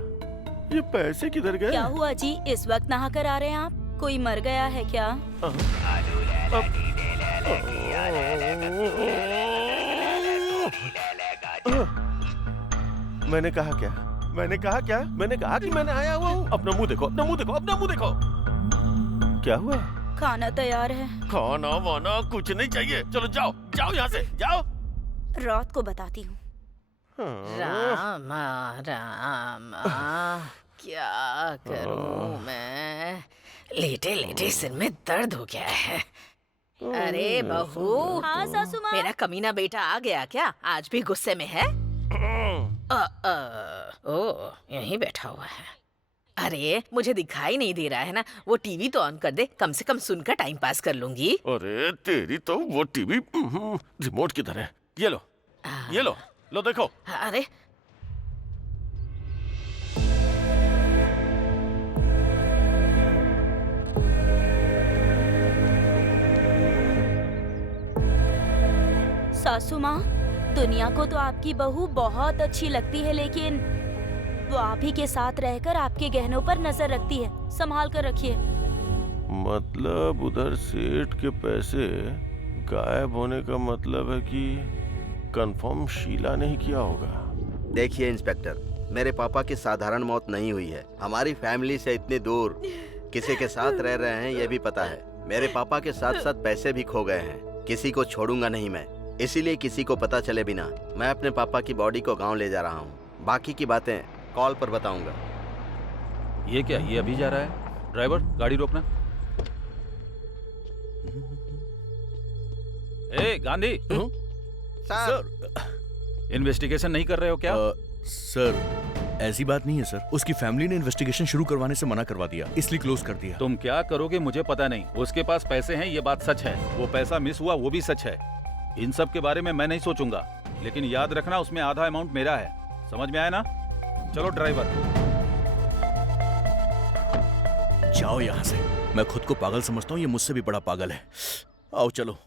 ये पैसे किधर गए? क्या हुआ जी, इस वक्त नहा कर आ रहे हैं आप? कोई मर गया है क्या? मैंने कहा क्या? मैंने कहा क्या? मैंने कहा कि मैंने आया हुआ हूँ। अपना मुंह देखो, अपना मुंह देखो, अपना मुंह देखो। क्या हुआ? खाना तैयार है। खाना वाना कुछ नहीं चाहिए। चलो जाओ, जाओ यहाँ से, जाओ। रात को बताती हूँ। रामा रामा, क्या करूं मैं? लेटे लेटे सिर में दर्द हो गया है। अरे बहू, हाँ सासू माँ। मेरा कमीना बेटा आ गया क्या? आज भी गुस्से में है? ओ, यहीं बैठा हुआ है। अरे मुझे दिखाई नहीं दे रहा है ना, वो टीवी तो ऑन कर दे, कम से कम सुनकर टाइम पास कर लूंगी। अरे तेरी तो वो टीवी रिमोट किधर है? ये लो, ये लो, लो देखो। अरे सासू माँ, दुनिया को तो आपकी बहू बहुत अच्छी लगती है, लेकिन वो आप ही के साथ रहकर आपके गहनों पर नजर रखती है। संभाल कर रखिए। मतलब उधर सेठ के पैसे गायब होने का मतलब है कि कंफर्म शीला ने ही किया होगा। देखिए इंस्पेक्टर, मेरे पापा की साधारण मौत नहीं हुई है। हमारी फैमिली से इतनी दूर किसी के साथ रह रहे हैं ये भी पता है। मेरे पापा के साथ साथ पैसे भी खो गए हैं। किसी को छोड़ूंगा नहीं मैं, इसीलिए किसी को पता चले बिना मैं अपने पापा की बॉडी को गांव ले जा रहा हूँ। बाकी की बातें कॉल पर बताऊंगा। ये क्या, ये अभी जा रहा है? ड्राइवर, गाड़ी रोकना। ए गांधी, सर, इन्वेस्टिगेशन नहीं कर रहे हो क्या? सर ऐसी बात नहीं है सर, उसकी फैमिली ने इन्वेस्टिगेशन शुरू करवाने से मना करवा दिया, इसलिए क्लोज कर दिया। तुम क्या करोगे मुझे पता नहीं। उसके पास पैसे हैं ये बात सच है, वो पैसा मिस हुआ वो भी सच है। इन सब के बारे में मैं नहीं सोचूंगा, लेकिन याद रखना उसमें आधा अमाउंट मेरा है। समझ में आया ना? चलो ड्राइवर। जाओ यहाँ से। मैं खुद को पागल समझता हूँ, ये मुझसे भी बड़ा पागल है। आओ चलो।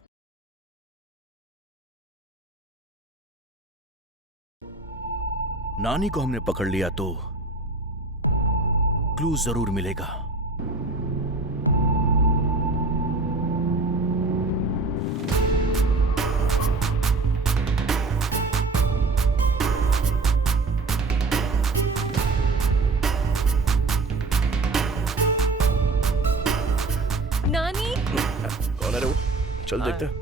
नानी को हमने पकड़ लिया तो क्लू जरूर मिलेगा। नानी, कौन है रे वो? चल देखते हैं।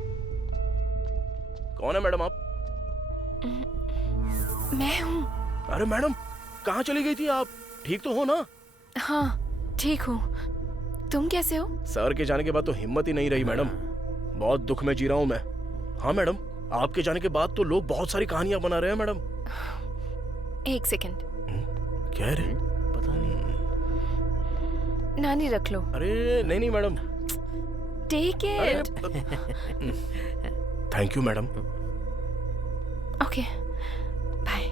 कौन है मैडम आप? मैं हूँ। अरे मैडम, कहाँ चली गई थी आप? ठीक तो हो ना? हाँ ठीक हूँ। तुम कैसे हो? सर के जाने के बाद तो हिम्मत ही नहीं रही मैडम। बहुत दुख में जी रहा हूँ मैं। हाँ मैडम, आपके जाने के बाद तो लोग बहुत सारी कहानियां बना रहे हैं मैडम। एक सेकंड। क्या रे? पता नहीं। नानी रख लो। अरे नहीं नहीं madam. Take it. Thank you madam. Okay bye.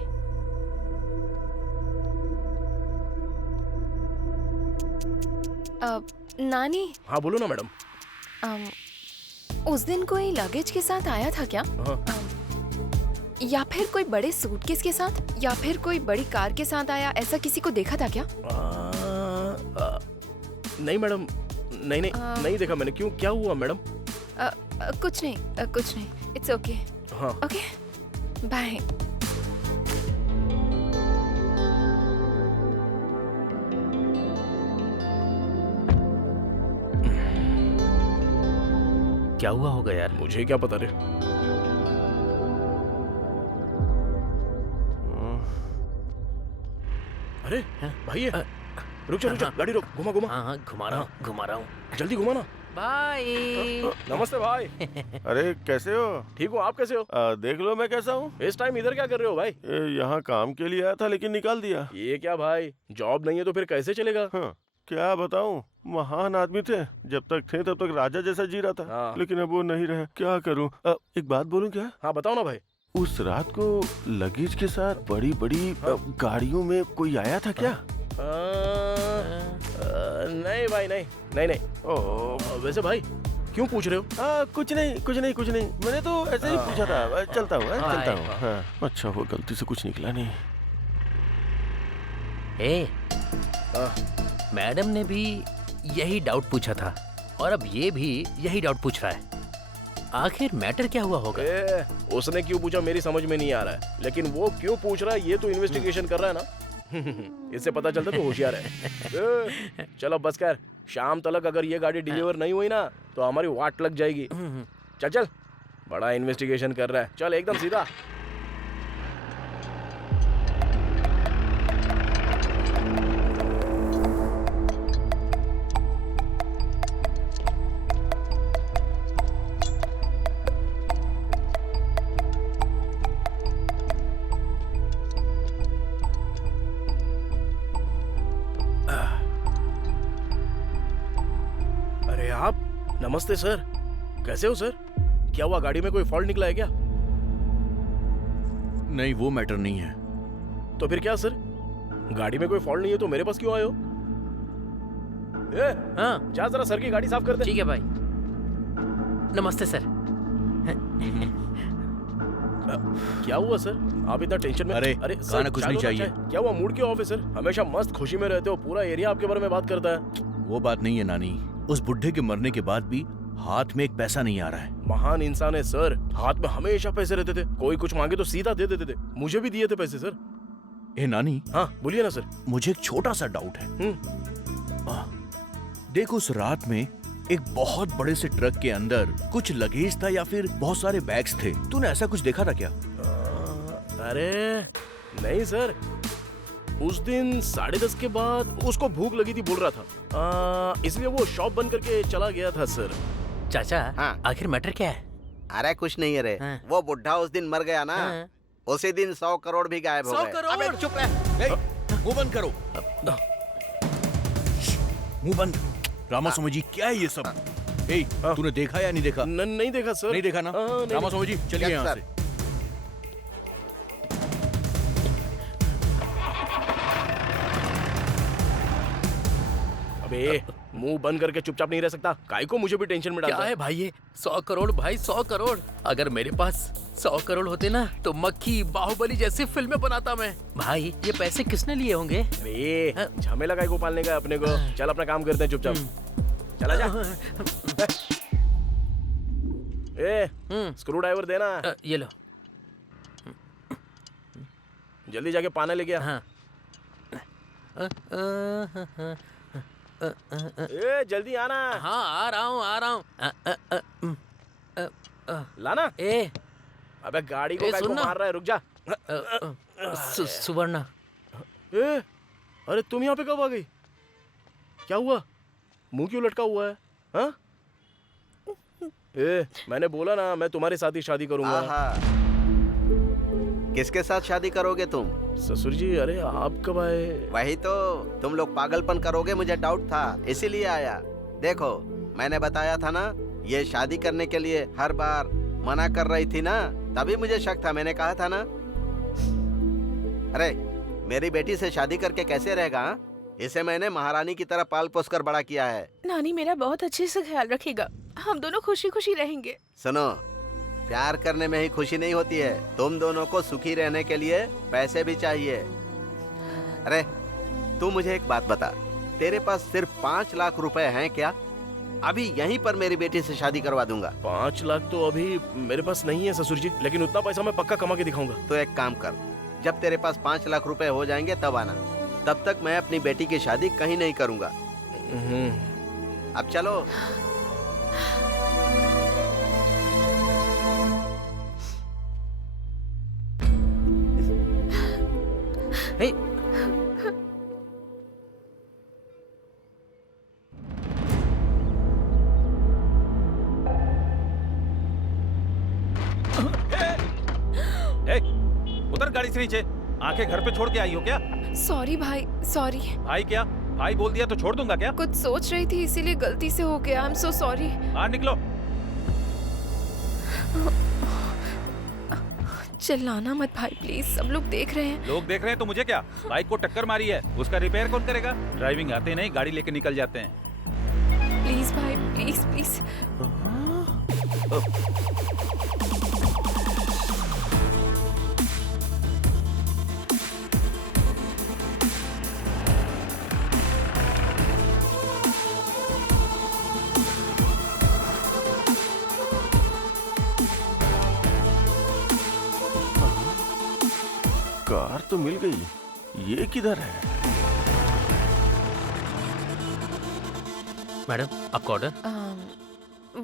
नानी। हाँ बोलो ना मैडम। उस दिन कोई लगेज के साथ आया था क्या? हाँ। या फिर कोई बड़े सूटकेस के साथ, या फिर कोई बड़ी कार के साथ आया, ऐसा किसी को देखा था क्या? नहीं मैडम, नहीं नहीं नहीं देखा मैंने। क्यों, क्या हुआ मैडम? कुछ नहीं, कुछ नहीं। It's okay. हाँ ओके बाय। क्या हुआ होगा यार? मुझे क्या पता रे। अरे भाई ये रुक जा, गाड़ी रोक, घुमा घुमा। हाँ घुमा रहा हूँ। जल्दी घुमा ना। भाई। नमस्ते भाई। अरे कैसे हो? ठीक हूँ, आप कैसे हो? देख लो मैं कैसा हूँ। इस टाइम इधर क्या कर रहे हो भाई? यहाँ काम के लिए आया था लेकिन निकाल दिया। ये क्या भाई, जॉब नहीं है तो फिर कैसे चलेगा? हाँ, क्या बताऊँ, महान आदमी थे। जब तक थे तब तक राजा जैसा जी रहा था। हाँ। लेकिन अब वो नहीं रहे। क्या करूँ? एक बात बोलूँ क्या? हाँ बताओ ना भाई। उस रात को लगेज के साथ बड़ी बड़ी गाड़ियों में कोई आया था क्या? नहीं भाई, नहीं नहीं नहीं। वैसे भाई क्यों पूछ रहे हो? कुछ नहीं। मैंने तो ऐसे ही पूछा था। चलता हूँ। हाँ, अच्छा वो गलती से कुछ निकला नहीं। मैडम ने भी यही डाउट पूछा था और अब ये भी यही डाउट पूछ रहा है। आखिर मैटर क्या हुआ होगा? उसने क्यों पूछा मेरी समझ में नहीं आ रहा है, लेकिन वो क्यों पूछ रहा है ये तो इन्वेस्टिगेशन कर रहा है ना। इससे पता चलता तो होशियार है। चलो बस कर, शाम तक अगर ये गाड़ी डिलीवर नहीं हुई ना तो हमारी वाट लग जाएगी। चल चल, बड़ा इन्वेस्टिगेशन कर रहा है, चल एकदम सीधा। अरे आप, नमस्ते सर, कैसे हो सर? क्या हुआ, गाड़ी में कोई फॉल्ट निकला है क्या? नहीं, वो मैटर नहीं है। तो फिर क्या सर, गाड़ी में कोई फॉल्ट नहीं है तो मेरे पास क्यों आए हो? हाँ, जा जरा सर की गाड़ी साफ कर दे। ठीक है भाई। नमस्ते सर। क्या हुआ सर, आप इतना टेंशन में? अरे सर, गाना कुछ नहीं चाहिए। क्या हुआ, मूड क्यों ऑफ है सर? हमेशा मस्त खुशी में रहते हो, पूरा एरिया आपके बारे में बात करता है। वो बात नहीं है नानी, उस बुढ़े के मरने के बाद भी हाथ में एक पैसा नहीं आ रहा है। महान इंसान है सर, हाथ में हमेशा पैसे रहते थे, कोई कुछ मांगे तो सीधा दे देते थे। मुझे भी दिए थे पैसे सर। ए नानी। हाँ बोलिए ना सर। मुझे एक छोटा सा डाउट है। देखो, उस रात में एक बहुत बड़े से ट्रक के अंदर कुछ लगेज था या फिर बहुत सारे बैग्स थे, तूने ऐसा कुछ देखा था क्या? अरे नहीं सर, उस दिन 10:30 के बाद उसको भूख लगी थी बोल रहा था, इसलिए वो शॉप बंद करके चला गया था सर। चाचा, हाँ। आखिर मैटर क्या है? अरे कुछ नहीं है रे। हाँ। वो बुढ़ा उस दिन मर गया ना, उसी दिन 100 करोड़ भी गायब हो गए। 100 करोड़? अबे चुप रह। मुंह बंद करो, मुंह बंद। रामास्वामी जी, क्या है ये सब? तूने देखा या नहीं देखा? नहीं देखा सर। नहीं देखा ना? रामास्वामी जी चलिए यहाँ से। अबे मुंह बंद करके चुपचाप नहीं रह सकता, काहे को मुझे भी टेंशन में डालता क्या है भाई ये? 100 करोड़ भाई, 100 करोड़। अगर मेरे पास 100 करोड़ होते ना तो मक्खी बाहुबली जैसी फिल्में बनाता मैं। भाई ये पैसे किसने लिए होंगे? अरे झमेला काहे को पालने का अपने को, चल अपना काम करते हैं चुपचाप। चला जा। स्क्रू ड्राइवर देना। ये लो। जल्दी जाके पाना लेके आ। हाँ। जल्दी आना। हाँ आ रहा हूँ। लाना। अबे गाड़ी को काहे को मार रहा है, रुक जा। सुवर्णा। अरे तुम यहाँ पे कब आ गई? क्या हुआ, मुंह क्यों लटका हुआ है? हाँ? मैंने बोला ना मैं तुम्हारे साथ ही शादी करूंगा। किसके साथ शादी करोगे तुम? ससुर जी, अरे आप कब आए? वही तो, तुम लोग पागलपन करोगे मुझे डाउट था, इसीलिए आया। देखो मैंने बताया था ना, ये शादी करने के लिए हर बार मना कर रही थी ना, तभी मुझे शक था। मैंने कहा था ना। अरे मेरी बेटी से शादी करके कैसे रहेगा? इसे मैंने महारानी की तरह पाल पोस कर बड़ा किया है। नानी मेरा बहुत अच्छे से ख्याल रखेगा, हम दोनों खुशी खुशी रहेंगे। सुनो, प्यार करने में ही खुशी नहीं होती है, तुम दोनों को सुखी रहने के लिए पैसे भी चाहिए। अरे तू मुझे एक बात बता, तेरे पास सिर्फ 5 लाख रुपए हैं क्या? अभी यहीं पर मेरी बेटी से शादी करवा दूंगा। 5 लाख तो अभी मेरे पास नहीं है ससुर जी, लेकिन उतना पैसा मैं पक्का कमा के दिखाऊंगा। तो एक काम कर, जब तेरे पास 5 लाख रुपए हो जाएंगे तब आना, तब तक मैं अपनी बेटी की शादी कहीं नहीं करूंगा। अब चलो। हे उतर गाड़ी से नीचे। आंखें घर पे छोड़ के आई हो क्या? सॉरी भाई, सॉरी। भाई क्या? भाई बोल दिया तो छोड़ दूंगा क्या? कुछ सोच रही थी इसीलिए गलती से हो गया। I am so sorry. बाहर निकलो। चिल्लाना मत भाई प्लीज, सब लोग देख रहे हैं। लोग देख रहे हैं तो मुझे क्या? बाइक को टक्कर मारी है, उसका रिपेयर कौन करेगा? ड्राइविंग आते नहीं, गाड़ी लेके निकल जाते हैं। प्लीज भाई, प्लीज प्लीज। कार तो मिल गई, ये किधर है? मैडम आपका order?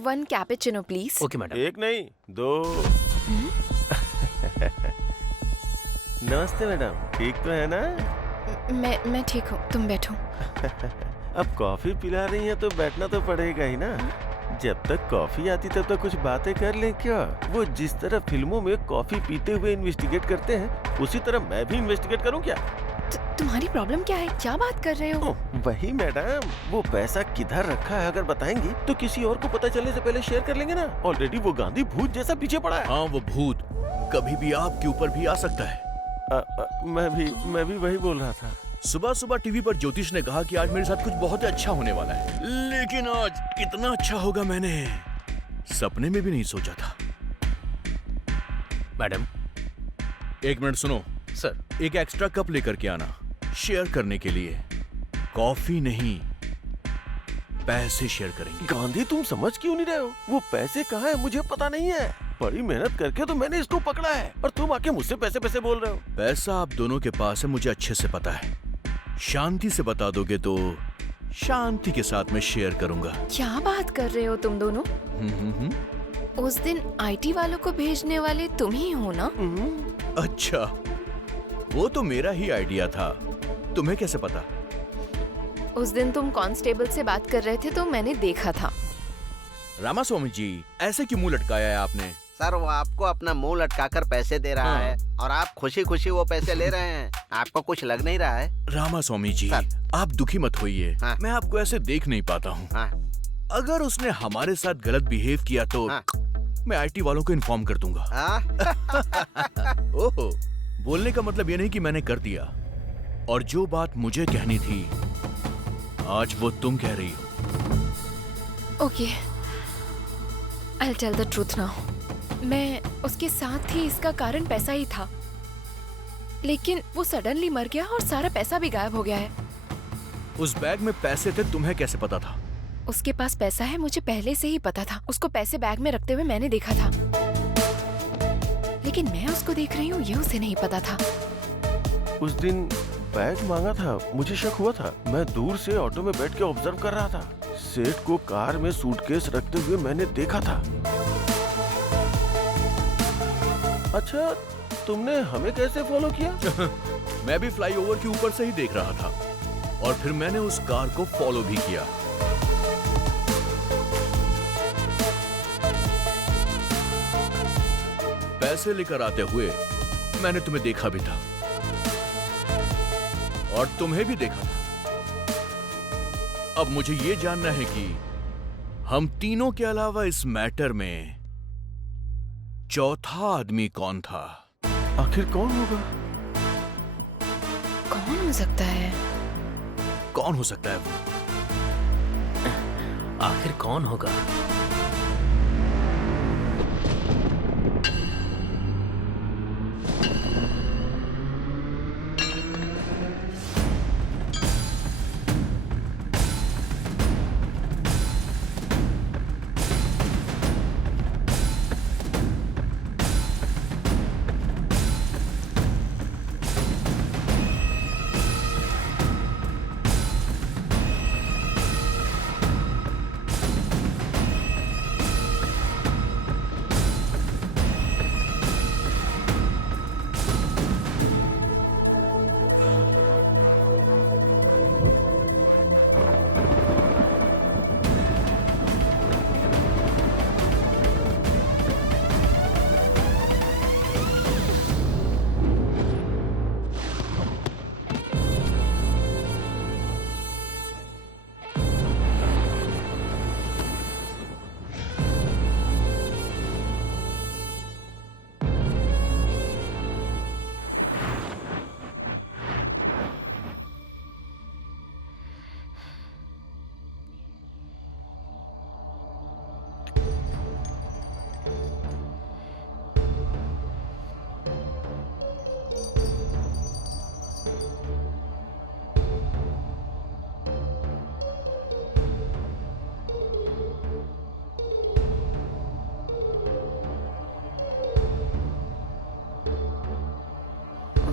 1 cappuccino please. Okay madam. एक नहीं 2। नमस्ते मैडम, ठीक तो है ना? मैं ठीक हूँ, तुम बैठो। अब कॉफी पिला रही है तो बैठना तो पड़ेगा ही ना। जब तक कॉफी आती तब तक कुछ बातें कर ले क्या? वो जिस तरह फिल्मों में कॉफी पीते हुए इन्वेस्टिगेट करते हैं, उसी तरह मैं भी इन्वेस्टिगेट करूं क्या? तुम्हारी प्रॉब्लम क्या है? क्या बात कर रहे हो? वही मैडम, वो पैसा किधर रखा है अगर बताएंगी तो किसी और को पता चलने से पहले शेयर कर लेंगे ना। ऑलरेडी वो गांधी भूत जैसा पीछे पड़ा है। हाँ, वो भूत कभी भी आपके ऊपर भी आ सकता है। मैं भी वही बोल रहा था। सुबह सुबह टीवी पर ज्योतिष ने कहा कि आज मेरे साथ कुछ बहुत ही अच्छा होने वाला है, लेकिन आज कितना अच्छा होगा मैंने सपने में भी नहीं सोचा था। मैडम 1 मिनट सुनो सर। एक एक्स्ट्रा कप लेकर के आना, शेयर करने के लिए। कॉफी नहीं, पैसे शेयर करेंगे। गांधी तुम समझ क्यों नहीं रहे हो? वो पैसे कहाँ है मुझे पता नहीं है। बड़ी मेहनत करके तो मैंने इसको पकड़ा है और तुम आके मुझसे पैसे पैसे बोल रहे हो। पैसा आप दोनों के पास है, मुझे अच्छे से पता है। शांति से बता दोगे तो शांति के साथ मैं शेयर करूंगा। क्या बात कर रहे हो तुम दोनों? उस दिन आईटी वालों को भेजने वाले तुम ही हो ना? अच्छा, वो तो मेरा ही आइडिया था, तुम्हें कैसे पता? उस दिन तुम कांस्टेबल से बात कर रहे थे तो मैंने देखा था। रामास्वामी जी, ऐसे क्यों मुंह लटकाया है आपने? सर, वो आपको अपना मुंह लटकाकर पैसे दे रहा है और आप खुशी खुशी वो पैसे ले रहे हैं। आपको कुछ लग नहीं रहा है? रामास्वामी जी, आप दुखी मत होइए। मैं आपको ऐसे देख नहीं पाता हूँ। अगर उसने हमारे साथ गलत बिहेव किया तो मैं आईटी वालों को इन्फॉर्म कर दूंगा। ओहो, बोलने का मतलब ये नहीं कि मैंने कर दिया, और जो बात मुझे कहनी थी आज वो तुम कह रही हो। Okay, I'll tell the truth now. मैं उसके साथ थी, इसका कारण पैसा ही था, लेकिन वो सडनली मर गया और सारा पैसा भी गायब हो गया है। उस बैग में पैसे थे, तुम्हें कैसे पता था? उसके पास पैसा है, मुझे पहले से ही पता था। उसको पैसे बैग में रखते हुए मैंने देखा था, लेकिन मैं उसको देख रही हूँ ये उसे नहीं पता था। उस दिन बैग मांगा था, मुझे शक हुआ था। मैं दूर से ऑटो में बैठ के ऑब्जर्व कर रहा था। सेठ को कार में सूटकेस रखते हुए मैंने देखा था। अच्छा, तुमने हमें कैसे फॉलो किया? मैं भी फ्लाईओवर के ऊपर से ही देख रहा था और फिर मैंने उस कार को फॉलो भी किया। पैसे लेकर आते हुए मैंने तुम्हें देखा भी था और तुम्हें भी देखा था। अब मुझे ये जानना है कि हम तीनों के अलावा इस मैटर में चौथा आदमी कौन था? आखिर कौन होगा? कौन हो सकता है? कौन हो सकता है वो? आखिर कौन होगा?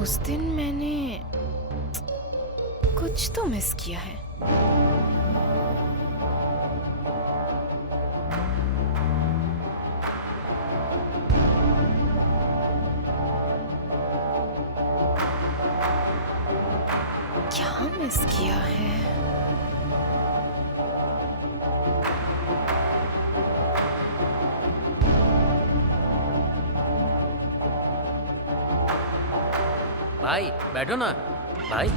उस दिन मैंने कुछ तो मिस किया है। क्या मिस किया है? भाई बैठो ना भाई।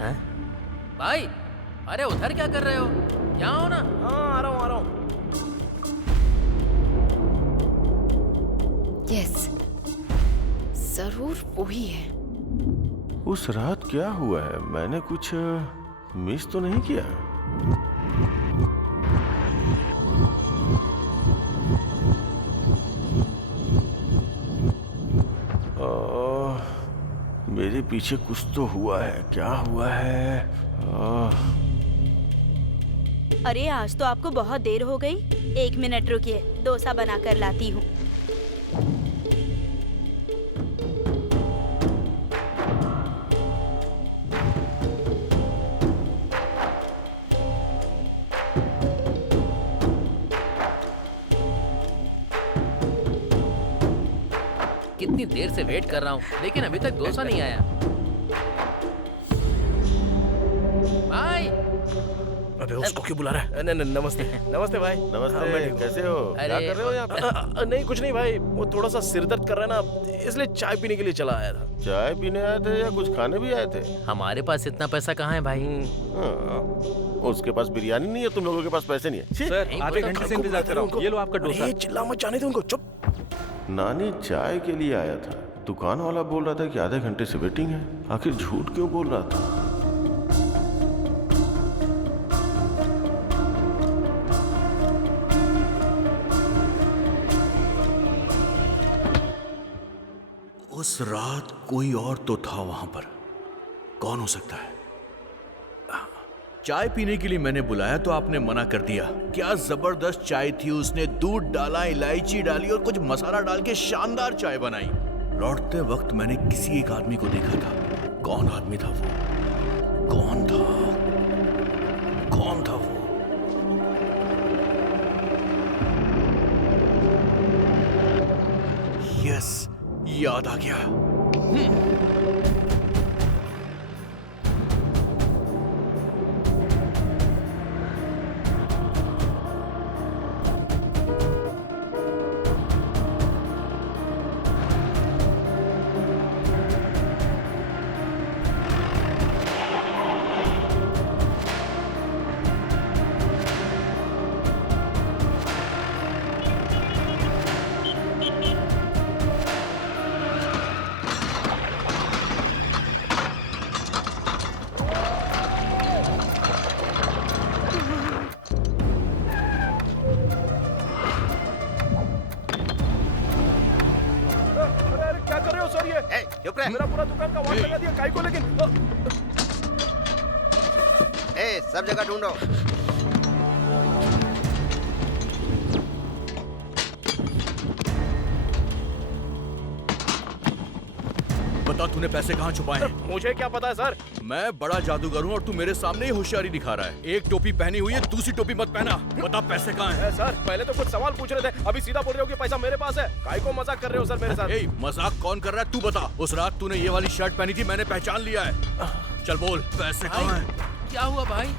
हैं? भाई अरे उधर क्या कर रहे हो? यहाँ हो ना। हाँ आ रहा हूँ। यस, जरूर वही है। उस रात क्या हुआ है? मैंने कुछ मिस तो नहीं किया? मेरे पीछे कुछ तो हुआ है। क्या हुआ है? अरे आज तो आपको बहुत देर हो गई। 1 मिनट रुकिए, डोसा बना कर लाती हूँ। कितनी देर से वेट कर रहा हूँ लेकिन अभी तक डोसा नहीं आया। भाई अबे उसको क्यों बुला रहा है? नमस्ते। नमस्ते भाई। नमस्ते, कैसे हो? क्या कर रहे हो यहाँ पे? नहीं कुछ नहीं भाई, वो थोड़ा सा सिर दर्द कर रहा है ना, इसलिए चाय पीने के लिए चला आया था। चाय पीने आए थे या कुछ खाने भी आए थे? हमारे पास इतना पैसा कहाँ है भाई? उसके पास बिरयानी नहीं है, तुम लोगों के पास पैसे नहीं है। सर आधे घंटे से इंतजार कर रहा हूँ, ये लो आपका डोसा। चिल्ला मत, जाने दो उनको, चुप। नानी चाय के लिए आया था। दुकान वाला बोल रहा था कि आधे घंटे से वेटिंग है। आखिर झूठ क्यों बोल रहा था? उस रात कोई और तो था वहां पर। कौन हो सकता है? चाय पीने के लिए मैंने बुलाया तो आपने मना कर दिया। क्या जबरदस्त चाय थी, उसने दूध डाला, इलायची डाली और कुछ मसाला डाल के शानदार चाय बनाई। लौटते वक्त मैंने किसी एक आदमी को देखा था। कौन आदमी था वो? कौन था? कौन था वो? यस, याद आ गया। मेरा पूरा दुकान का वाट लगा दिया काई को, लेकिन सब जगह ढूंढो। बता तूने पैसे कहाँ छुपाए हैं? मुझे क्या पता है सर। मैं बड़ा जादूगर हूँ और तू मेरे सामने ही होशियारी दिखा रहा है। एक टोपी पहनी हुई है, दूसरी टोपी मत पहना। बता पैसे कहाँ हैं? सर पहले तो कुछ सवाल पूछ रहे थे, अभी सीधा बोल रहे हो कि पैसा मेरे पास है। काहे को मजाक कर रहे हो सर मेरे साथ? मजाक कौन कर रहा है तू बता। उस रात तूने ये वाली शर्ट पहनी थी, मैंने पहचान लिया है। चल बोल, पैसे कहाँ हैं? क्या हुआ भाई?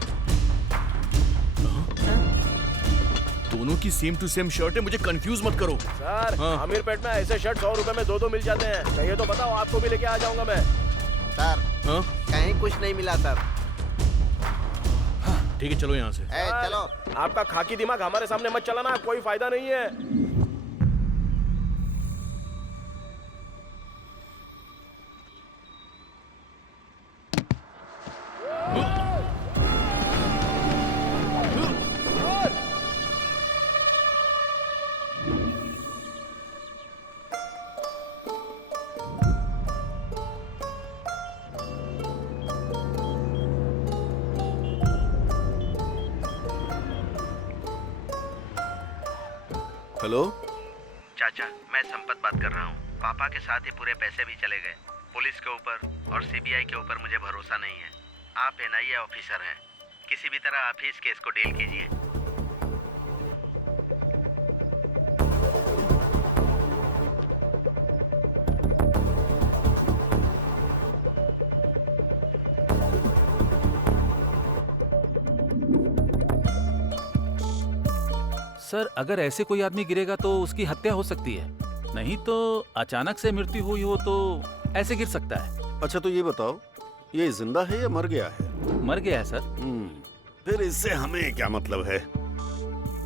दोनों की सेम टू सेम शर्ट है, मुझे कंफ्यूज मत करो। सर अमीरपेट में ऐसे शर्ट 100 रुपए में 2 मिल जाते हैं। चाहिए तो बताओ, आपको भी लेके आ जाऊंगा मैं। सर कहीं कुछ नहीं मिला सर। ठीक है चलो यहाँ से। चलो। आपका खाकी दिमाग हमारे सामने मत चलाना, कोई फायदा नहीं है। हेलो चाचा, मैं संपत बात कर रहा हूँ। पापा के साथ ही पूरे पैसे भी चले गए। पुलिस के ऊपर और सीबीआई के ऊपर मुझे भरोसा नहीं है। आप एनआईए ऑफिसर हैं, किसी भी तरह आप ही इस केस को डील कीजिए। सर, अगर ऐसे कोई आदमी गिरेगा तो उसकी हत्या हो सकती है, नहीं तो अचानक से मृत्यु हुई हो तो ऐसे गिर सकता है। अच्छा तो ये बताओ, ये जिंदा है या मर गया है? मर गया है सर। फिर इससे हमें क्या मतलब है?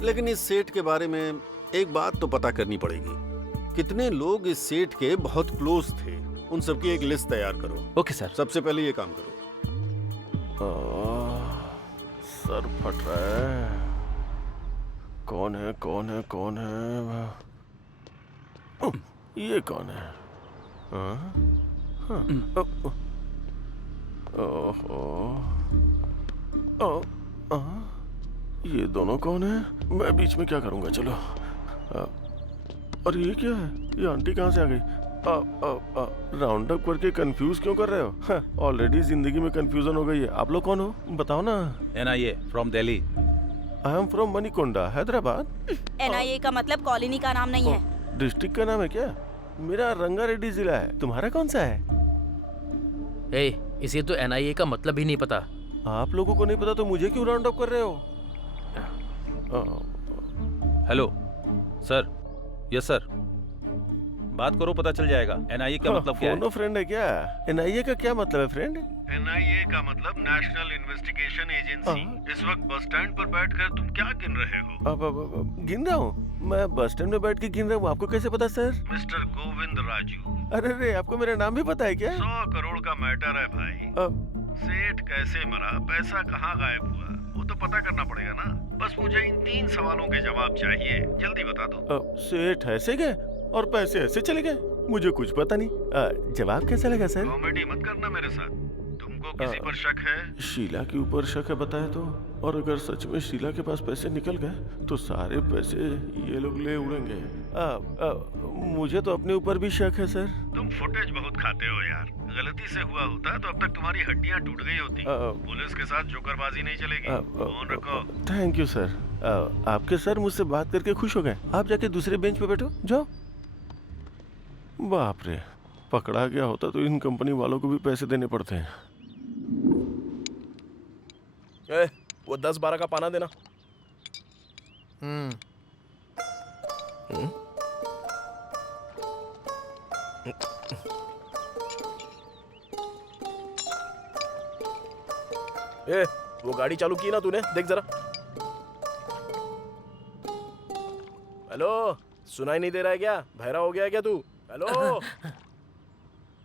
लेकिन इस सेठ के बारे में एक बात तो पता करनी पड़ेगी। कितने लोग इस सेठ के बहुत क्लोज थे, उन सबकी एक लिस्ट तैयार करो। Okay sir. सबसे पहले ये काम करो। सर फट रहा है। कौन है कौन है कौन है? ये कौन है? ये दोनों कौन है? मैं बीच में क्या करूंगा? चलो। और ये क्या है? ये आंटी कहाँ से आ गई? राउंड अप करके कंफ्यूज क्यों कर रहे हो? ऑलरेडी जिंदगी में कंफ्यूजन हो गई है। आप लोग कौन हो? बताओ ना। NIA from Delhi. I am from Manikonda, Hyderabad. NIA का मतलब कॉलोनी का नाम नहीं है। डिस्ट्रिक्ट का नाम है क्या? मेरा रंगारेड्डी जिला है। तुम्हारा कौन सा है? इसे तो एनआईए का मतलब ही नहीं पता। आप लोगों को नहीं पता तो मुझे क्यों राउंड अप कर रहे हो? Hello sir. यस सर, बात करो, पता चल जाएगा। एनआईए का मतलब क्या है? फोनो फ्रेंड है क्या? एनआईए का क्या मतलब है फ्रेंड? एनआईए का मतलब नेशनल इन्वेस्टिगेशन एजेंसी। इस वक्त बस स्टैंड पर बैठकर तुम क्या गिन रहे हो? अब गिन रहा हूँ। मैं बस स्टैंड में बैठ के गिन रहा हूँ। आपको कैसे पता सर? मिस्टर गोविंद राजू। अरे रे, आपको मेरा नाम भी पता है क्या? 100 करोड़ का मैटर है भाई। सेठ कैसे मरा, पैसा कहाँ गायब हुआ, वो तो पता करना पड़ेगा ना। बस मुझे इन 3 सवालों के जवाब चाहिए, जल्दी बता दो। सेठ ऐसे गए और पैसे ऐसे चले गए? मुझे कुछ पता नहीं। जवाब कैसा लगा सर? कॉमेडी मत करना मेरे साथ। तुमको किसी पर शक है? शीला के ऊपर शक है बताया तो। और अगर सच में शीला के पास पैसे निकल गए तो सारे पैसे ये लोग ले उड़ेंगे। मुझे तो अपने ऊपर भी शक है सर। तुम फुटेज बहुत खाते हो यार। गलती से हुआ होता तो अब तक तुम्हारी हड्डियां टूट गई होती। पुलिस के साथ जोकरबाजी नहीं चलेगी। फोन रखो। Thank you sir. आपके सर मुझसे बात करके खुश हो गए। आप जाके दूसरे बेंच पे बैठो, जाओ। बाप रे, पकड़ा गया होता तो इन कंपनी वालों को भी पैसे देने पड़ते हैं। वो 10-12 का पाना देना। वो गाड़ी चालू की ना तूने? देख जरा। हेलो, सुनाई नहीं दे रहा है क्या? बहरा हो गया है क्या तू? हेलो।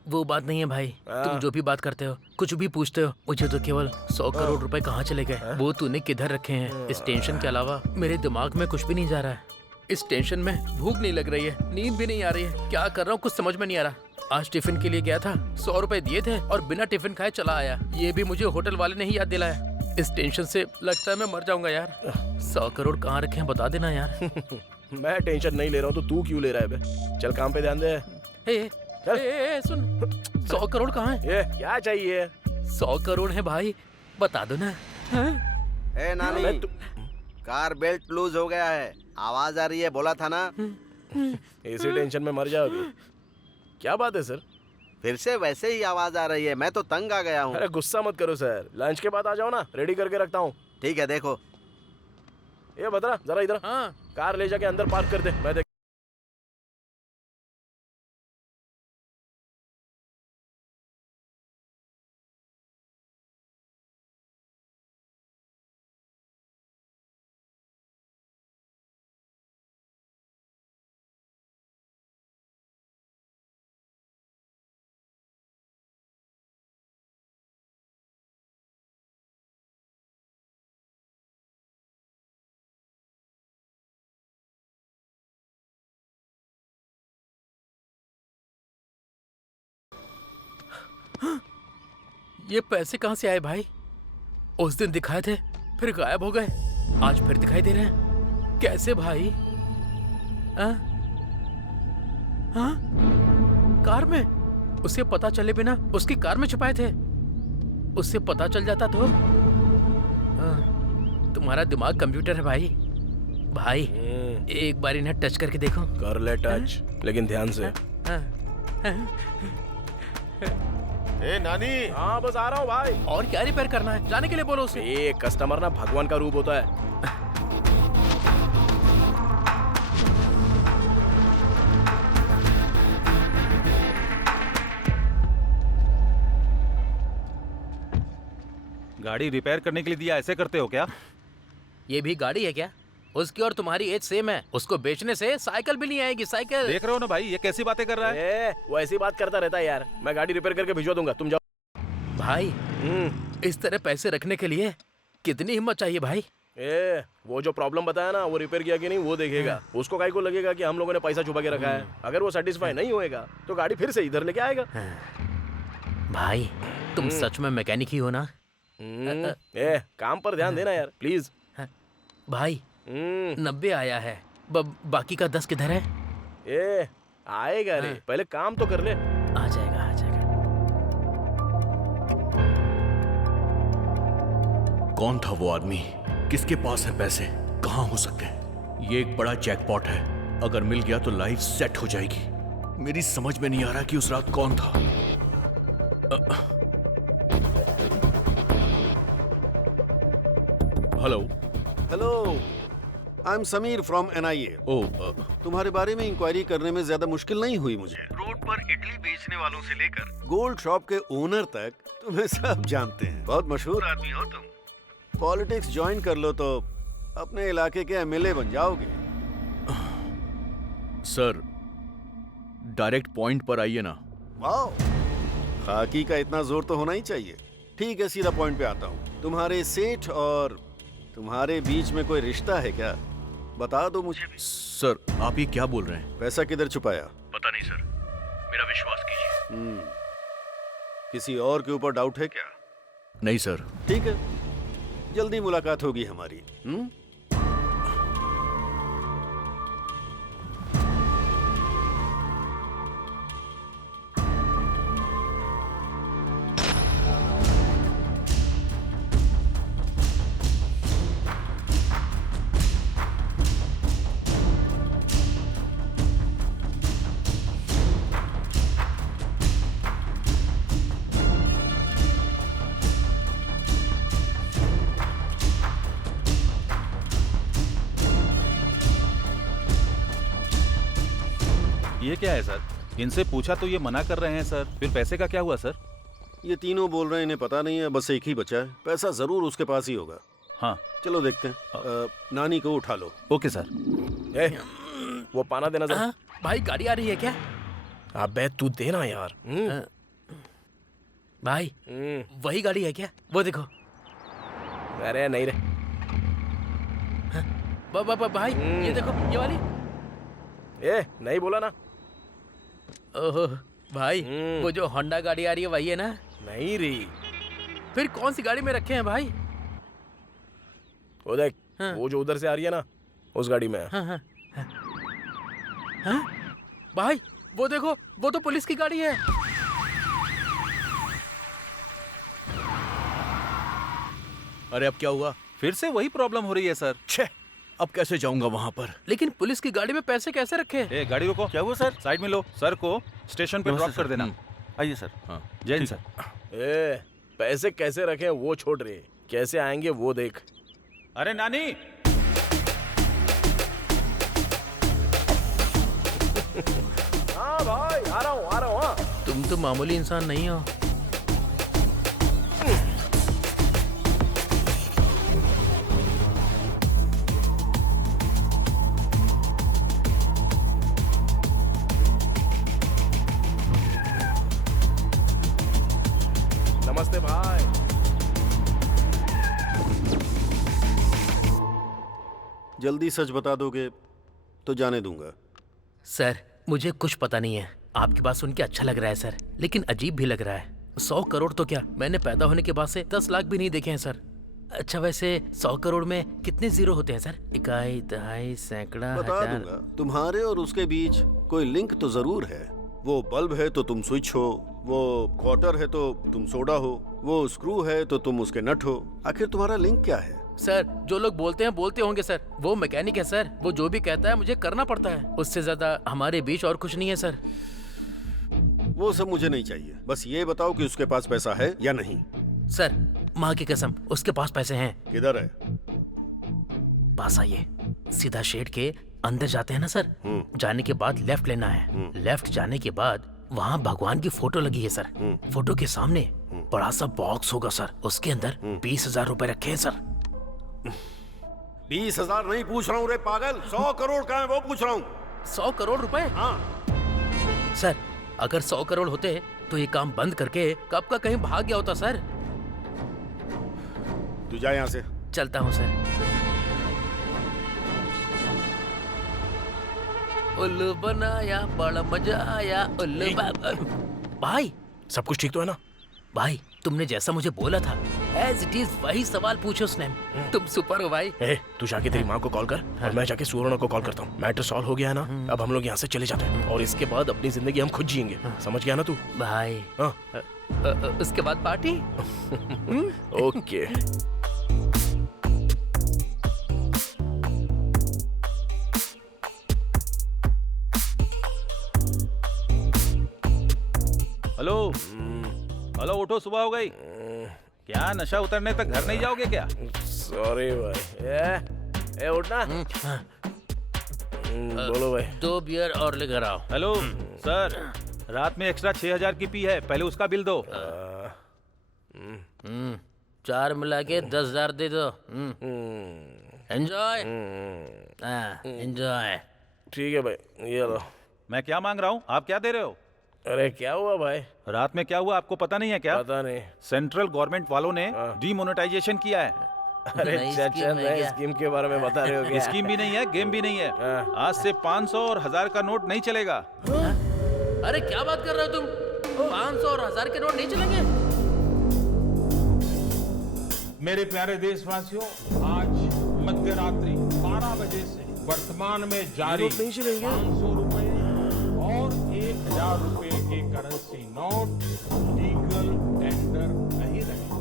वो बात नहीं है भाई। तुम जो भी बात करते हो, कुछ भी पूछते हो, मुझे तो केवल 100 करोड़ रुपए कहाँ चले गए वो तूने किधर रखे हैं। इस टेंशन के अलावा मेरे दिमाग में कुछ भी नहीं जा रहा है। इस टेंशन में भूख नहीं लग रही है, नींद भी नहीं आ रही है। क्या कर रहा हूँ कुछ समझ में नहीं आ रहा। आज टिफिन के लिए गया था, 100 रुपए दिए थे और बिना टिफिन खाए चला आया। ये भी मुझे होटल वाले ने ही याद दिलाया। इस टेंशन से लगता है मैं मर जाऊंगा यार। 100 करोड़ कहाँ रखे हैं बता देना यार। मैं टेंशन नहीं ले रहा हूँ तो तू क्यों ले रहा है बे? चल काम पे ध्यान दे। सुन, 100 करोड़ कहाँ है? ये क्या चाहिए? 100 करोड़ है भाई, बता दो ना। ए नानी, कार बेल्ट लूज हो गया है, आवाज आ रही है, बोला था ना। इसी टेंशन में मर जाओगे। क्या बात है सर? फिर से वैसे ही आवाज आ रही है, मैं तो तंग आ गया हूँ। अरे गुस्सा मत करो सर, लंच के बाद आ जाओ ना, रेडी करके रखता हूँ। ठीक है, देखो। ये बता जरा इधर। हाँ। कार ले जाके अंदर पार्क कर दे, मैं देख। ये पैसे कहाँ से आए भाई? उस दिन दिखाए थे, फिर गायब हो गए, आज फिर दिखाई दे रहे हैं। कैसे भाई? हाँ? कार में उसे पता चले बिना उसकी कार में छुपाए थे। उससे पता चल जाता तो तुम्हारा दिमाग कंप्यूटर है भाई। भाई एक बार इन्हें टच करके देखो। कर ले टच, लेकिन ध्यान से। ए नानी। हाँ बस आ रहा हूँ भाई। और क्या रिपेयर करना है, जाने के लिए बोलो उसे। ये कस्टमर ना भगवान का रूप होता है। गाड़ी रिपेयर करने के लिए दिया, ऐसे करते हो क्या? ये भी गाड़ी है क्या? उसकी और तुम्हारी एज सेम है। उसको बेचने से साइकिल भी नहीं आएगी। साइकिल देख रहे हो ना भाई, ये कैसी बातें कर रहा है। वो ऐसी बात करता रहता है यार। मैं गाड़ी रिपेयर करके भिजवा दूंगा, तुम जाओ। भाई इस तरह पैसे रखने के लिए कितनी हिम्मत चाहिए भाई। वो जो प्रॉब्लम बताया ना, वो रिपेयर किया कि नहीं वो देखेगा। उसको काहे को लगेगा कि हम लोगों ने पैसा छुपा के रखा है। अगर वो सेटिस्फाई नहीं होएगा तो गाड़ी फिर से इधर लेके आएगा। भाई तुम सच में मैकेनिक ही हो ना? काम पर ध्यान देना यार प्लीज। भाई 90 आया है, बाकी का 10 किधर है? आएगा रे, पहले काम तो कर ले। आ जाएगा आ जाएगा। कौन था वो आदमी? किसके पास है पैसे? कहाँ हो सकते हैं? ये एक बड़ा जैकपॉट है। अगर मिल गया तो लाइफ सेट हो जाएगी। मेरी समझ में नहीं आ रहा कि उस रात कौन था। Hello hello, I am Sameer from NIA। तुम्हारे बारे में इंक्वायरी करने में ज्यादा मुश्किल नहीं हुई मुझे। रोड पर इडली बेचने वालों से लेकर गोल्ड शॉप के ओनर तक तुम्हें सब जानते हैं। बहुत मशहूर आदमी हो तुम। पॉलिटिक्स ज्वाइन कर लो तो अपने इलाके के MLA बन जाओगे। सर डायरेक्ट पॉइंट पर आइए ना। वाओ, खाकी का इतना जोर तो होना ही चाहिए। ठीक है, सीधा पॉइंट पे आता हूँ। तुम्हारे सेठ और तुम्हारे बीच में कोई रिश्ता है क्या? बता दो मुझे। सर आप ये क्या बोल रहे हैं? पैसा किधर छुपाया? पता नहीं सर, मेरा विश्वास कीजिए। किसी और के ऊपर डाउट है क्या? नहीं सर। ठीक है, जल्दी मुलाकात होगी हमारी। ये क्या है सर? इनसे पूछा तो ये मना कर रहे हैं सर। फिर पैसे का क्या हुआ सर? ये तीनों बोल रहे हैं इन्हें पता नहीं है, बस एक ही बचा है। पैसा जरूर उसके पास ही होगा। हाँ चलो देखते हैं। नानी को उठा लो। Okay sir. वो पाना देना जरा। भाई गाड़ी आ रही है क्या? अबे तू देना यार। भाई वही गाड़ी है क्या? वो देखो। अरे नहीं रे। भाई ये देखो, ये वाली। नहीं बोला ना। ओहो भाई, वो जो होंडा गाड़ी आ रही है वही है ना? नहीं री। फिर कौन सी गाड़ी में रखे हैं भाई? वो देख, वो जो उधर से आ रही है ना, उस गाड़ी में। भाई वो देखो, वो तो पुलिस की गाड़ी है। अरे अब क्या हुआ? फिर से वही प्रॉब्लम हो रही है सर। छे, अब कैसे जाऊंगा वहां पर? लेकिन पुलिस की गाड़ी में पैसे कैसे रखे? गाड़ी रोको। क्या हुआ सर? साइड में लो। सर को स्टेशन पे ड्रॉप कर देना। आइए सर। हाँ जय हिंद सर। पैसे कैसे रखे वो छोड़ रहे, कैसे आएंगे वो देख। अरे नानी। हाँ भाई आ रहा हूँ हाँ। तुम तो मामूली इंसान नहीं हो। नमस्ते भाई। जल्दी सच बता दोगे तो जाने दूंगा। सर मुझे कुछ पता नहीं है। आपकी बात सुन के अच्छा लग रहा है सर, लेकिन अजीब भी लग रहा है। 100 करोड़ तो क्या, मैंने पैदा होने के बाद से 10 लाख भी नहीं देखे हैं सर। अच्छा वैसे 100 करोड़ में कितने जीरो होते हैं सर? इकाई, दहाई, सैकड़ा, बता हजार। दूंगा। तुम्हारे और उसके बीच कोई लिंक तो जरूर है। वो बल्ब है तो तुम स्विच हो, वो क्वार्टर है तो तुम सोडा हो, वो स्क्रू है तो तुम उसके नट हो। आखिर तुम्हारा लिंक क्या है? सर जो लोग बोलते हैं बोलते होंगे सर, वो मैकेनिक है सर, वो जो भी कहता है मुझे करना पड़ता है, उससे ज्यादा हमारे बीच और कुछ नहीं है सर। वो सब मुझे नहीं चाहिए, बस ये बताओ कि उसके पास पैसा है या नहीं। सर माँ की कसम उसके पास पैसे हैं। किधर है? पास आइए, सीधा शेड के अंदर जाते हैं ना सर, जाने के बाद लेफ्ट लेना है, लेफ्ट जाने के बाद वहाँ भगवान की फोटो लगी है सर, फोटो के सामने बड़ा सा बॉक्स होगा सर, उसके अंदर 20,000 रुपए रखे हैं सर। 20,000 नहीं पूछ रहा हूँ रे पागल, 100 करोड़ का है वो पूछ रहा हूँ। 100 करोड़ रुपए? हाँ सर अगर 100 करोड़ होते तो ये काम बंद करके कब का कहीं भाग गया होता सर। तू जा यहाँ से। चलता हूँ सर। उल्लू बनाया बड़ा मजा आया, उल्लू भाई सब कुछ ठीक तो है ना? भाई तुमने जैसा मुझे बोला था एज इट इज वही सवाल पूछो उसने। तुम सुपर हो भाई। तू जाके तेरी माँ को कॉल कर और मैं जाके सुवर्णा को कॉल करता हूँ। मैटर सॉल्व हो गया है ना, अब हम लोग यहाँ से चले जाते हैं और इसके बाद अपनी जिंदगी हम खुद जिएंगे। समझ गया ना तू? भाई उसके बाद पार्टी। ओके। हेलो हेलो, उठो, सुबह हो गई क्या? नशा उतरने तक घर नहीं जाओगे क्या? सॉरी भाई। उठना। बोलो भाई। 2 बियर और लेकर आओ। हेलो सर, रात में एक्स्ट्रा 6,000 की पी है, पहले उसका बिल दो। 4 मिला के 10,000 दे दो। Enjoy enjoy. ठीक है भाई, ये लो। मैं क्या मांग रहा हूँ, आप क्या दे रहे हो? अरे क्या हुआ भाई? रात में क्या हुआ आपको पता नहीं है क्या? पता नहीं। सेंट्रल गवर्नमेंट वालों ने डीमोनेटाइजेशन किया है। अरे चाचा, नए स्कीम के बारे में बता रहे हो क्या? स्कीम भी नहीं है, गेम भी नहीं है। आज से 500 और 1000 का नोट नहीं चलेगा। अरे क्या बात कर रहे हो तुम? 500 और 1000 के नोट नहीं चलेंगे? मेरे प्यारे देशवासियों, आज मध्य रात्रि 12 बजे से वर्तमान में जारी 500 रुपए और 1,000 रुपए के करेंसी नोट लीगल टेंडर नहीं रहेंगे।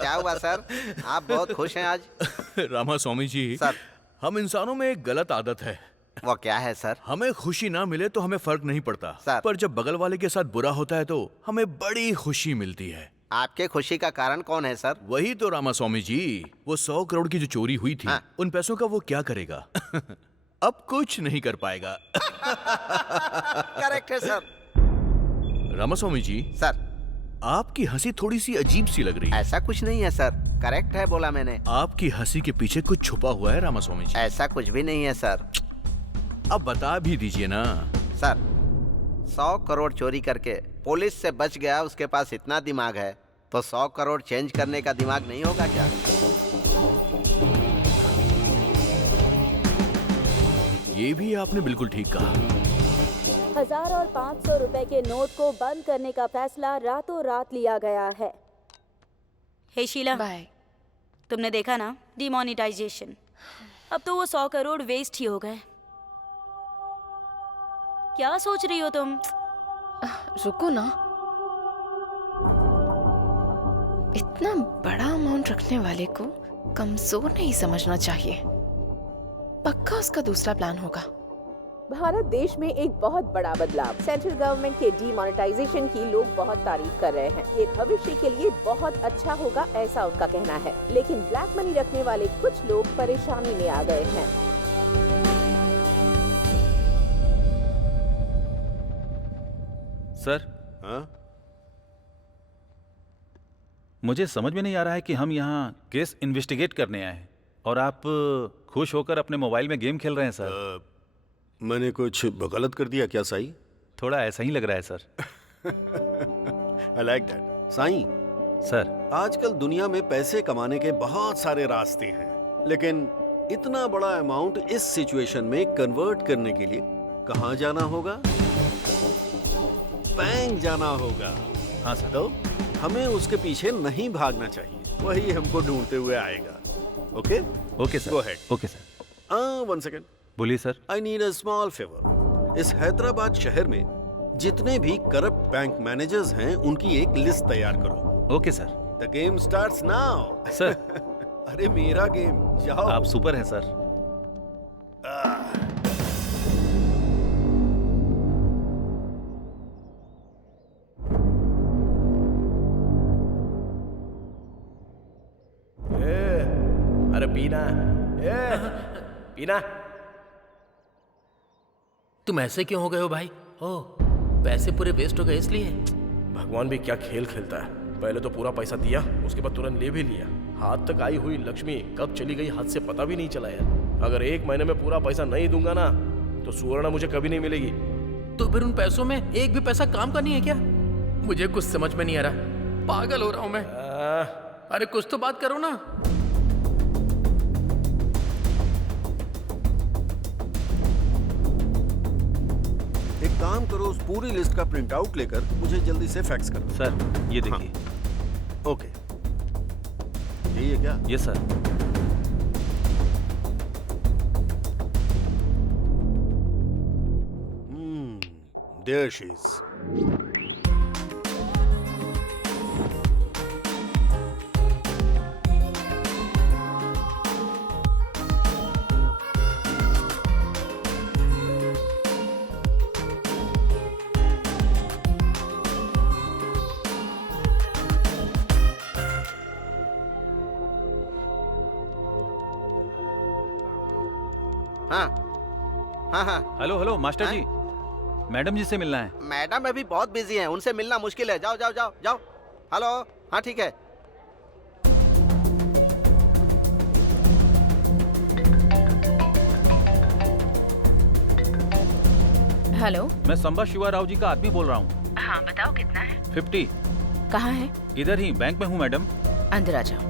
क्या हुआ सर, आप बहुत खुश हैं आज? रामास्वामी जी सर, हम इंसानों में एक गलत आदत है। वो क्या है सर? हमें खुशी ना मिले तो हमें फर्क नहीं पड़ता सर, पर जब बगल वाले के साथ बुरा होता है तो हमें बड़ी खुशी मिलती है। आपके खुशी का कारण कौन है सर? वही तो रामास्वामी जी, वो 100 करोड़ की जो चोरी हुई थी, उन पैसों का वो क्या करेगा? अब कुछ नहीं कर पाएगा। करेक्ट है सर। रामास्वामी जी। सर, आपकी हंसी थोड़ी सी अजीब सी लग रही है। ऐसा कुछ नहीं है सर, करेक्ट है बोला मैंने। आपकी हंसी के पीछे कुछ छुपा हुआ है रामास्वामी जी। ऐसा कुछ भी नहीं है सर। अब बता भी दीजिए ना। सर, 100 करोड़ चोरी करके पुलिस से बच गया, उसके पास इतना दिमाग है तो 100 करोड़ चेंज करने का दिमाग नहीं होगा क्या? ये भी आपने बिल्कुल ठीक कहा। 1000 और 500 रुपए के नोट को बंद करने का फैसला रातों रात लिया गया है। हे शीला, बाय। तुमने देखा ना डिमोनेटाइजेशन, अब तो वो 100 करोड़ वेस्ट ही हो गए। क्या सोच रही हो तुम? रुको ना, इतना बड़ा अमाउंट रखने वाले को कमजोर नहीं समझना चाहिए। पक्का उसका दूसरा प्लान होगा। भारत देश में एक बहुत बड़ा बदलाव, सेंट्रल गवर्नमेंट के डीमोनेटाइजेशन की लोग बहुत तारीफ कर रहे हैं। ये भविष्य के लिए बहुत अच्छा होगा, ऐसा उनका कहना है। लेकिन ब्लैक मनी रखने वाले कुछ लोग परेशानी में आ गए हैं। सर, मुझे समझ में नहीं आ रहा है कि हम यहाँ केस इन्वेस्टिगेट करने आए हैं और आप खुश होकर अपने मोबाइल में गेम खेल रहे हैं सर। मैंने कुछ गलत कर दिया क्या साईं? थोड़ा ऐसा ही लग रहा है sir. I like that. Sai, sir आजकल दुनिया में पैसे कमाने के बहुत सारे रास्ते हैं, लेकिन इतना बड़ा अमाउंट इस सिचुएशन में कन्वर्ट करने के लिए कहाँ जाना होगा? बैंक जाना होगा। हाँ सर। तो हमें उसके पीछे नहीं भागना चाहिए, वही हमको ढूंढते हुए आएगा। Okay okay sir. Go ahead. Okay sir. 1 second. बोलिए sir. I need a small favour. इस हैदराबाद शहर में जितने भी करप्ट बैंक मैनेजर्स हैं उनकी एक लिस्ट तैयार करो। Okay sir. The game starts now. Sir. अरे मेरा गेम, जाओ। आप सुपर हैं सर। अरे पीना, पीना। तुम ऐसे क्यों हो गए हो भाई? ओह, पैसे पूरे वेस्ट हो गए इसलिए? भगवान भी क्या खेल खेलता है। पहले तो पूरा पैसा दिया, उसके बाद तुरंत ले भी लिया। हाथ तक आई हुई लक्ष्मी कब चली गई हाथ से पता भी नहीं चला यार। अगर 1 महीने में पूरा पैसा नहीं दूंगा ना तो सुवर्णा मुझे कभी नहीं मिलेगी। तो फिर उन पैसों में एक भी पैसा काम का नहीं है क्या? मुझे कुछ समझ में नहीं आ रहा, पागल हो रहा हूं मैं। अरे कुछ तो बात करो ना। एक काम करो, उस पूरी लिस्ट का प्रिंट आउट लेकर मुझे जल्दी से फैक्स करो। सर ये देखिए। हाँ। ओके, यही है क्या? Yes sir. There she is. हाँ। हेलो हेलो मास्टर जी, मैडम जी से मिलना है। मैडम अभी बहुत बिजी हैं, उनसे मिलना मुश्किल है। जाओ जाओ जाओ जाओ। हेलो, हाँ ठीक है। हेलो, मैं संबा शिवा राव जी का आदमी बोल रहा हूँ। हाँ बताओ कितना है? 50। कहाँ है? इधर ही बैंक में हूँ मैडम। अंदर आ जाओ।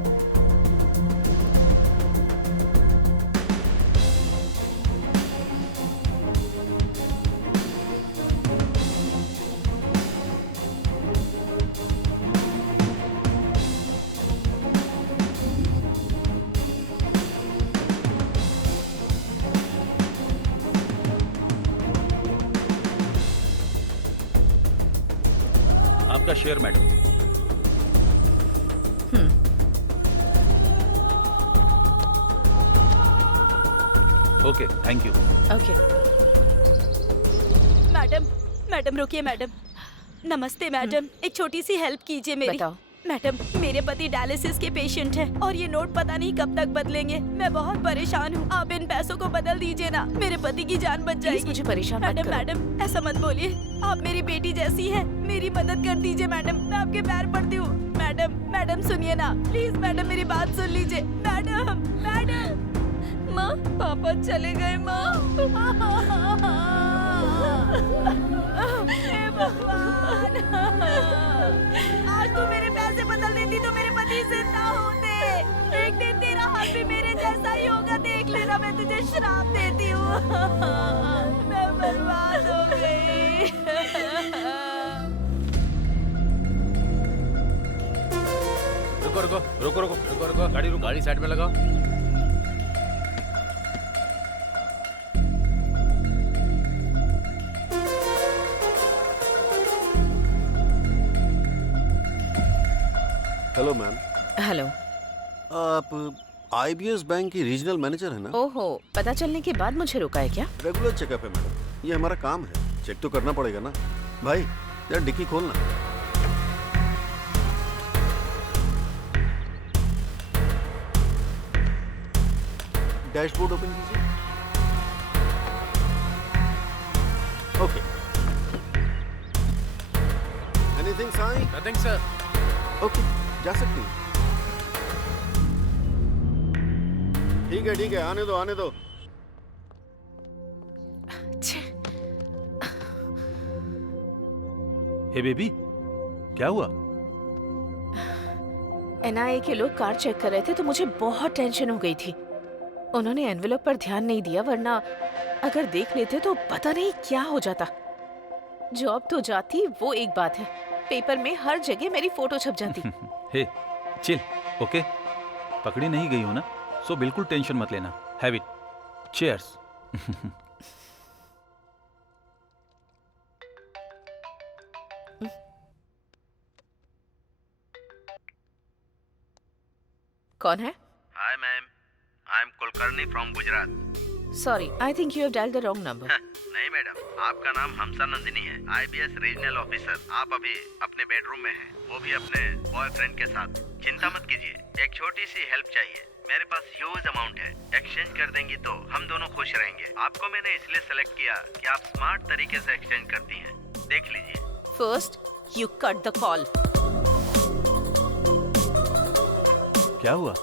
आपका share madam. Okay, thank you. Okay. Madam रुकिए मैडम। नमस्ते मैडम, एक छोटी सी हेल्प कीजिए मेरी। बताओ। मैडम, मेरे पति डायलिसिस के पेशेंट हैं और ये नोट पता नहीं कब तक बदलेंगे। मैं बहुत परेशान हूँ, आप इन पैसों को बदल दीजिए ना, मेरे पति की जान बच जाएगी। मुझे परेशान मत करो। मैडम ऐसा मत बोलिए, आप मेरी बेटी जैसी हैं, मेरी मदद कर दीजिए मैडम, मैं आपके पैर पड़ती हूँ। मैडम सुनिए ना प्लीज, मैडम मेरी बात सुन लीजिए। मैडम माँ, पापा चले गए माँ। हे भगवान, आज तू मेरे पैसे बदल देती तो मेरे पति जिंदा होते। एक दिन तेरा हाल भी मेरे जैसा ही होगा, देख लेना, मैं तुझे श्राप देती हूँ। मैं बर्बाद हो गई। रुको, गाड़ी साइड में लगाओ। Hello ma'am. हेलो। आप IBS बैंक की रीजनल मैनेजर है ना? ओहो, पता चलने के बाद मुझे रोका है क्या? रेगुलर चेकअप है मैडम, ये हमारा काम है, चेक तो करना पड़ेगा ना। भाई यार डिक्की खोलना। डैशबोर्ड ओपन कीजिए। Okay. Anything sign? Nothing sir. Okay, जा सकती हैं। ठीक है, आने दो। हे बेबी, क्या हुआ? एनआईए के लोग कार चेक कर रहे थे तो मुझे बहुत टेंशन हो गई थी। उन्होंने एनवेलप पर ध्यान नहीं दिया, वरना अगर देख लेते तो पता नहीं क्या हो जाता। जॉब तो जाती, वो एक बात है, पेपर में हर जगह मेरी फोटो छप जाती। हे चिल, ओके? पकड़ी नहीं गई हो ना, सो बिल्कुल टेंशन मत लेना। Have it. चीयर्स। कौन है? Hi ma'am, I am Kulkarni from Gujarat. Sorry, I think you have dialled the wrong number. नहीं मैडम, आपका नाम हमसा नंदिनी है, आईबीएस रीजनल ऑफिसर। आप अभी अपने बेडरूम में हैं, वो भी अपने बॉयफ्रेंड के साथ। चिंता मत कीजिए, एक छोटी सी हेल्प चाहिए। मेरे पास ह्यूज अमाउंट है, एक्सचेंज कर देंगी तो हम दोनों खुश रहेंगे। आपको मैंने इसलिए सेलेक्ट किया कि आप स्मार्ट तरीके से एक्सचेंज करती हैं। देख लीजिए। First you cut the call. क्या हुआ?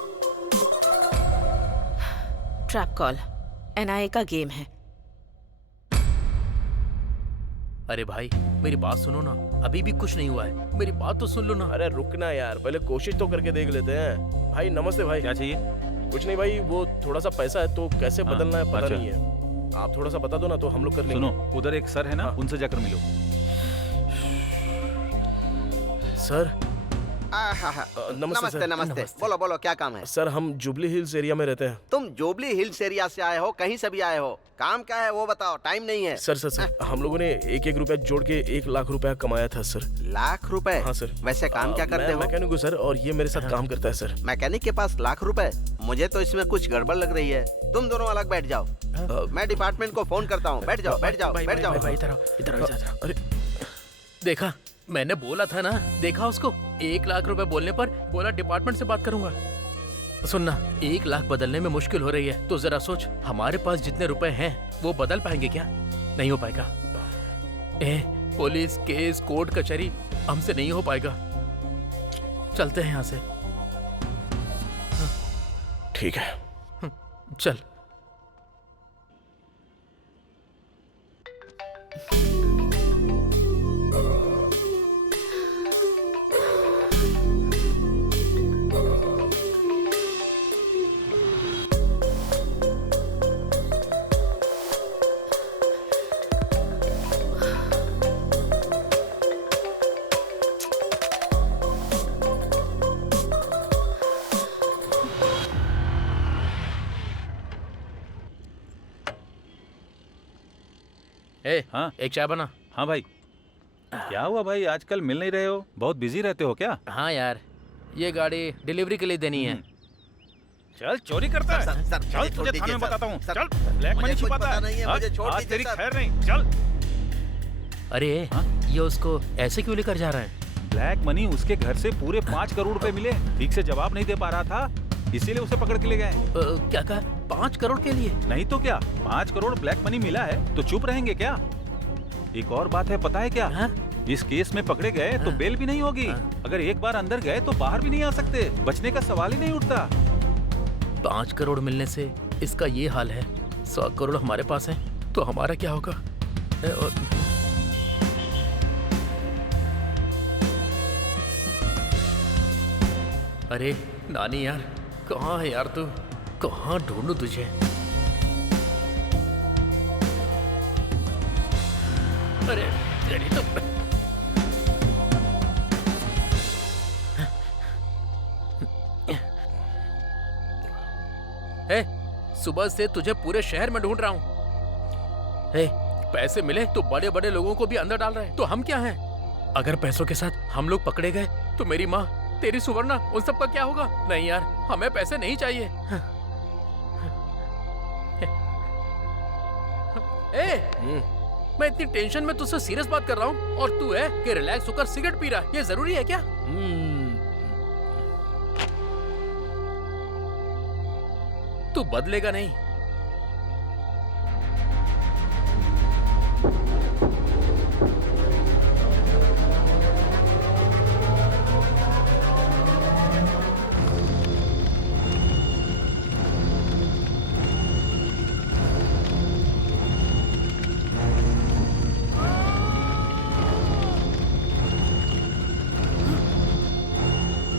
ट्रैप कॉल, एनआईए का गेम है। अरे भाई मेरी बात सुनो ना, अभी भी कुछ नहीं हुआ है, मेरी बात तो सुन लो ना। अरे रुकना यार, पहले कोशिश तो करके देख लेते हैं। भाई नमस्ते भाई। क्या चाहिए? कुछ नहीं भाई, वो थोड़ा सा पैसा है तो कैसे बदलना है पता अच्छा। नहीं है। आप थोड़ा सा बता दो ना तो हम लोग कर लेंगे। सुनो, उधर एक सर है ना, उनसे जाकर मिलो। सर नमस्ते नमस्ते। बोलो बोलो, क्या काम है? सर हम जुबली हिल्स एरिया में रहते हैं। तुम जुबली हिल्स एरिया से आए हो, कहीं से भी आए हो, काम क्या है वो बताओ, टाइम नहीं है। सर हम लोगों ने एक रुपया जोड़ के 1 लाख रुपया कमाया था सर। लाख रुपए? हाँ सर। वैसे काम क्या करते हो? मैकेनिक हूँ सर, और ये मेरे साथ काम करता है सर। मैकेनिक के पास लाख रुपए? मुझे तो इसमें कुछ गड़बड़ लग रही है। तुम दोनों अलग बैठ जाओ, मैं डिपार्टमेंट को फोन करता हूँ। बैठ जाओ बैठ जाओ बैठ जाओ। इधर। अरे देखा, मैंने बोला था ना, देखा उसको। 1 लाख रुपए बोलने पर बोला डिपार्टमेंट से बात करूंगा। सुनना, 1 लाख बदलने में मुश्किल हो रही है तो जरा सोच, हमारे पास जितने रुपए हैं वो बदल पाएंगे क्या? नहीं हो पाएगा। पुलिस केस कोर्ट कचहरी हमसे नहीं हो पाएगा। चलते हैं यहाँ से। ठीक है चल। हाँ एक चाय बना। हाँ भाई। क्या हुआ भाई, आजकल मिल नहीं रहे हो, बहुत बिजी रहते हो क्या? हाँ यार, ये गाड़ी डिलीवरी के लिए देनी है। चल चोरी करता है। चल तुझे थाने में बताता हूँ। चल, ब्लैक मनी छुपाता है। आज तेरी खैर नहीं। चल। अरे ये उसको ऐसे क्यों लेकर जा रहा है? ब्लैक मनी उसके घर से पूरे 5 करोड़ रुपए मिले, ठीक से जवाब नहीं दे पा रहा था, इसीलिए उसे पकड़ के ले गए। क्या कहा? 5 करोड़ के लिए? नहीं तो क्या, 5 करोड़ ब्लैक मनी मिला है तो चुप रहेंगे क्या? एक और बात है, पता है क्या? इस केस में पकड़े गए तो बेल भी नहीं होगी। अगर एक बार अंदर गए तो बाहर भी नहीं आ सकते, बचने का सवाल ही नहीं उठता। 5 करोड़ मिलने से इसका ये हाल है, 100 करोड़ हमारे पास है तो हमारा क्या होगा? अरे नानी यार, कहाँ है यार तू? कहाँ ढूंढूं तुझे? अरे तेरी तो सुबह से तुझे पूरे शहर में ढूंढ रहा हूँ। पैसे मिले तो बड़े बड़े लोगों को भी अंदर डाल रहे हैं, तो हम क्या हैं? अगर पैसों के साथ हम लोग पकड़े गए तो मेरी माँ, तेरी सुवर्णा, उन सब का क्या होगा? नहीं यार, हमें पैसे नहीं चाहिए। मैं इतनी टेंशन में तुझसे सीरियस बात कर रहा हूँ और तू है कि रिलैक्स होकर सिगरेट पी रहा है। ये जरूरी है क्या? तू बदलेगा नहीं।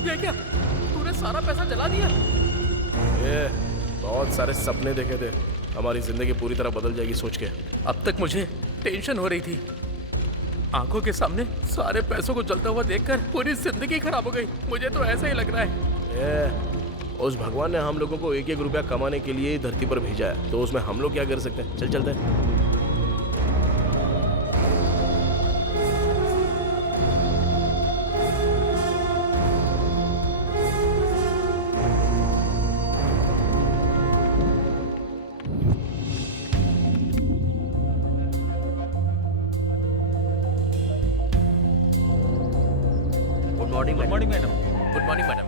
ये क्या? जला दिया। ये बहुत सारे सपने देखे थे, हमारी जिंदगी पूरी तरह बदल जाएगी सोच के। अब तक मुझे टेंशन हो रही थी, आंखों के सामने सारे पैसों को जलता हुआ देखकर पूरी जिंदगी खराब हो गई। मुझे तो ऐसा ही लग रहा है। उस भगवान ने हम लोगों को एक एक रुपया कमाने के लिए धरती पर भेजा है, तो उसमें हम लोग क्या कर सकते हैं? चल चलते हैं। Good morning madam. Good morning madam.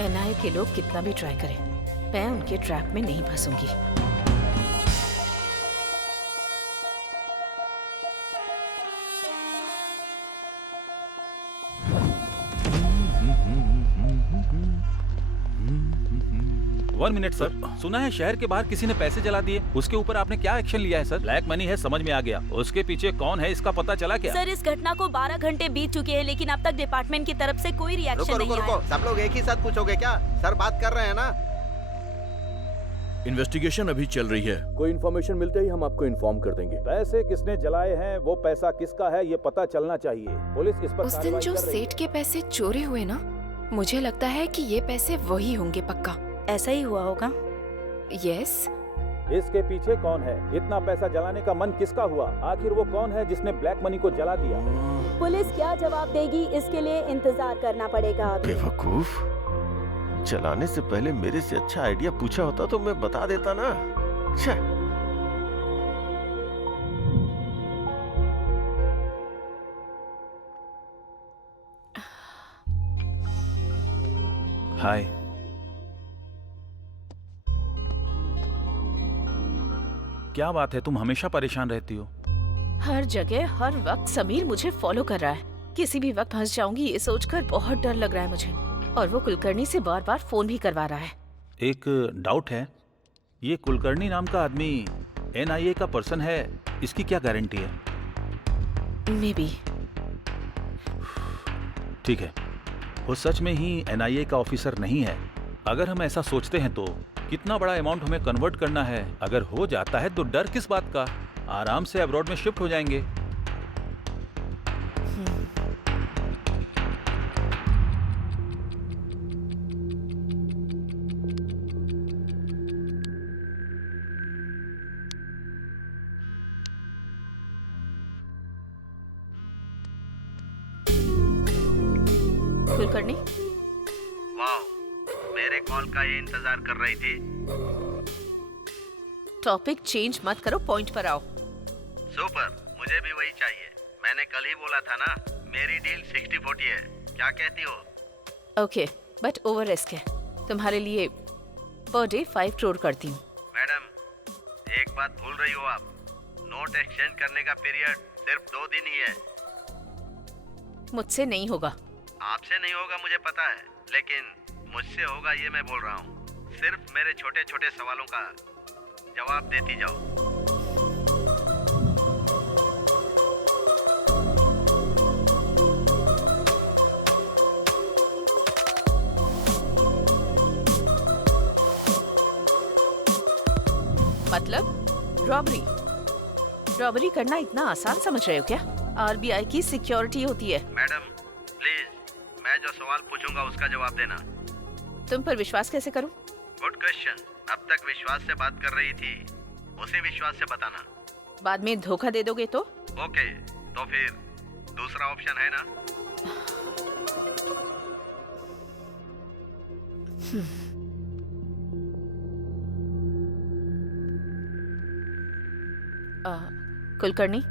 NIA के लोग कितना भी ट्राई करें, मैं उनके ट्रैप में नहीं फंसूंगी। वन मिनट सर, सुना है शहर के बाहर किसी ने पैसे जला दिए, उसके ऊपर आपने क्या एक्शन लिया है सर? ब्लैक मनी है, समझ में आ गया। उसके पीछे कौन है इसका पता चला क्या? सर, इस घटना को 12 घंटे बीत चुके हैं, लेकिन अब तक डिपार्टमेंट की तरफ से कोई रिएक्शन नहीं आया। रुको, सब लोग एक ही साथ पूछोगे क्या? सर बात कर रहे हैं ना। इन्वेस्टिगेशन अभी चल रही है, कोई इन्फॉर्मेशन मिलते ही हम आपको इन्फॉर्म कर देंगे। पैसे किसने जलाए हैं, वो पैसा किसका है, ये पता चलना चाहिए। पुलिस इस पर उस दिन जो सेठ के पैसे चोरी हुए ना, मुझे लगता है कि ये पैसे वही होंगे पक्का। ऐसा ही हुआ होगा। यस। इसके पीछे कौन है? इतना पैसा जलाने का मन किसका हुआ? आखिर वो कौन है जिसने ब्लैक मनी को जला दिया? पुलिस क्या जवाब देगी, इसके लिए इंतजार करना पड़ेगा। बेवकूफ, जलाने से पहले मेरे से अच्छा आइडिया पूछा होता तो मैं बता देता ना। हाय। क्या बात है, तुम हमेशा परेशान रहती हो? हर जगह हर वक्त समीर मुझे फॉलो कर रहा है। किसी भी वक्त फंस जाऊंगी ये सोचकर बहुत डर लग रहा है मुझे। और वो कुलकर्णी से बार बार फोन भी करवा रहा है। एक डाउट है, ये कुलकर्णी नाम का आदमी एनआईए का पर्सन है, इसकी क्या गारंटी है? May be. ठीक है, वो सच में ही एनआईए का ऑफिसर नहीं है। अगर हम ऐसा सोचते हैं तो कितना बड़ा अमाउंट हमें कन्वर्ट करना है। अगर हो जाता है तो डर किस बात का, आराम से अब्रॉड में शिफ्ट हो जाएंगे। कुलकर्णी, वाह, मेरे कॉल का ये इंतजार कर रही थी। टॉपिक चेंज मत करो, पॉइंट पर आओ। सुपर, मुझे भी वही चाहिए। मैंने कल ही बोला था ना, मेरी डील 60-40 है। क्या कहती हो? ओके, बट ओवर रिस्क है। तुम्हारे लिए पर डे 5 करोड़ करती हूँ। मैडम, एक बात भूल रही हो आप। नोट एक्सचेंज करने का पीरियड सिर्फ 2 दिन ही है। मुझसे नहीं होगा। आपसे नहीं होगा मुझे पता है, लेकिन मुझसे होगा ये मैं बोल रहा हूँ। सिर्फ मेरे छोटे छोटे सवालों का जवाब देती जाओ। मतलब रॉबरी? रॉबरी करना इतना आसान समझ रहे हो क्या? आरबीआई की सिक्योरिटी होती है। मैडम प्लीज, मैं जो सवाल पूछूंगा उसका जवाब देना। तुम पर विश्वास कैसे करूं? Good question. अब तक विश्वास से बात कर रही थी, उसी विश्वास से बताना। बाद में धोखा दे दोगे तो? ओके, तो फिर दूसरा ऑप्शन है ना? कुलकर्णी,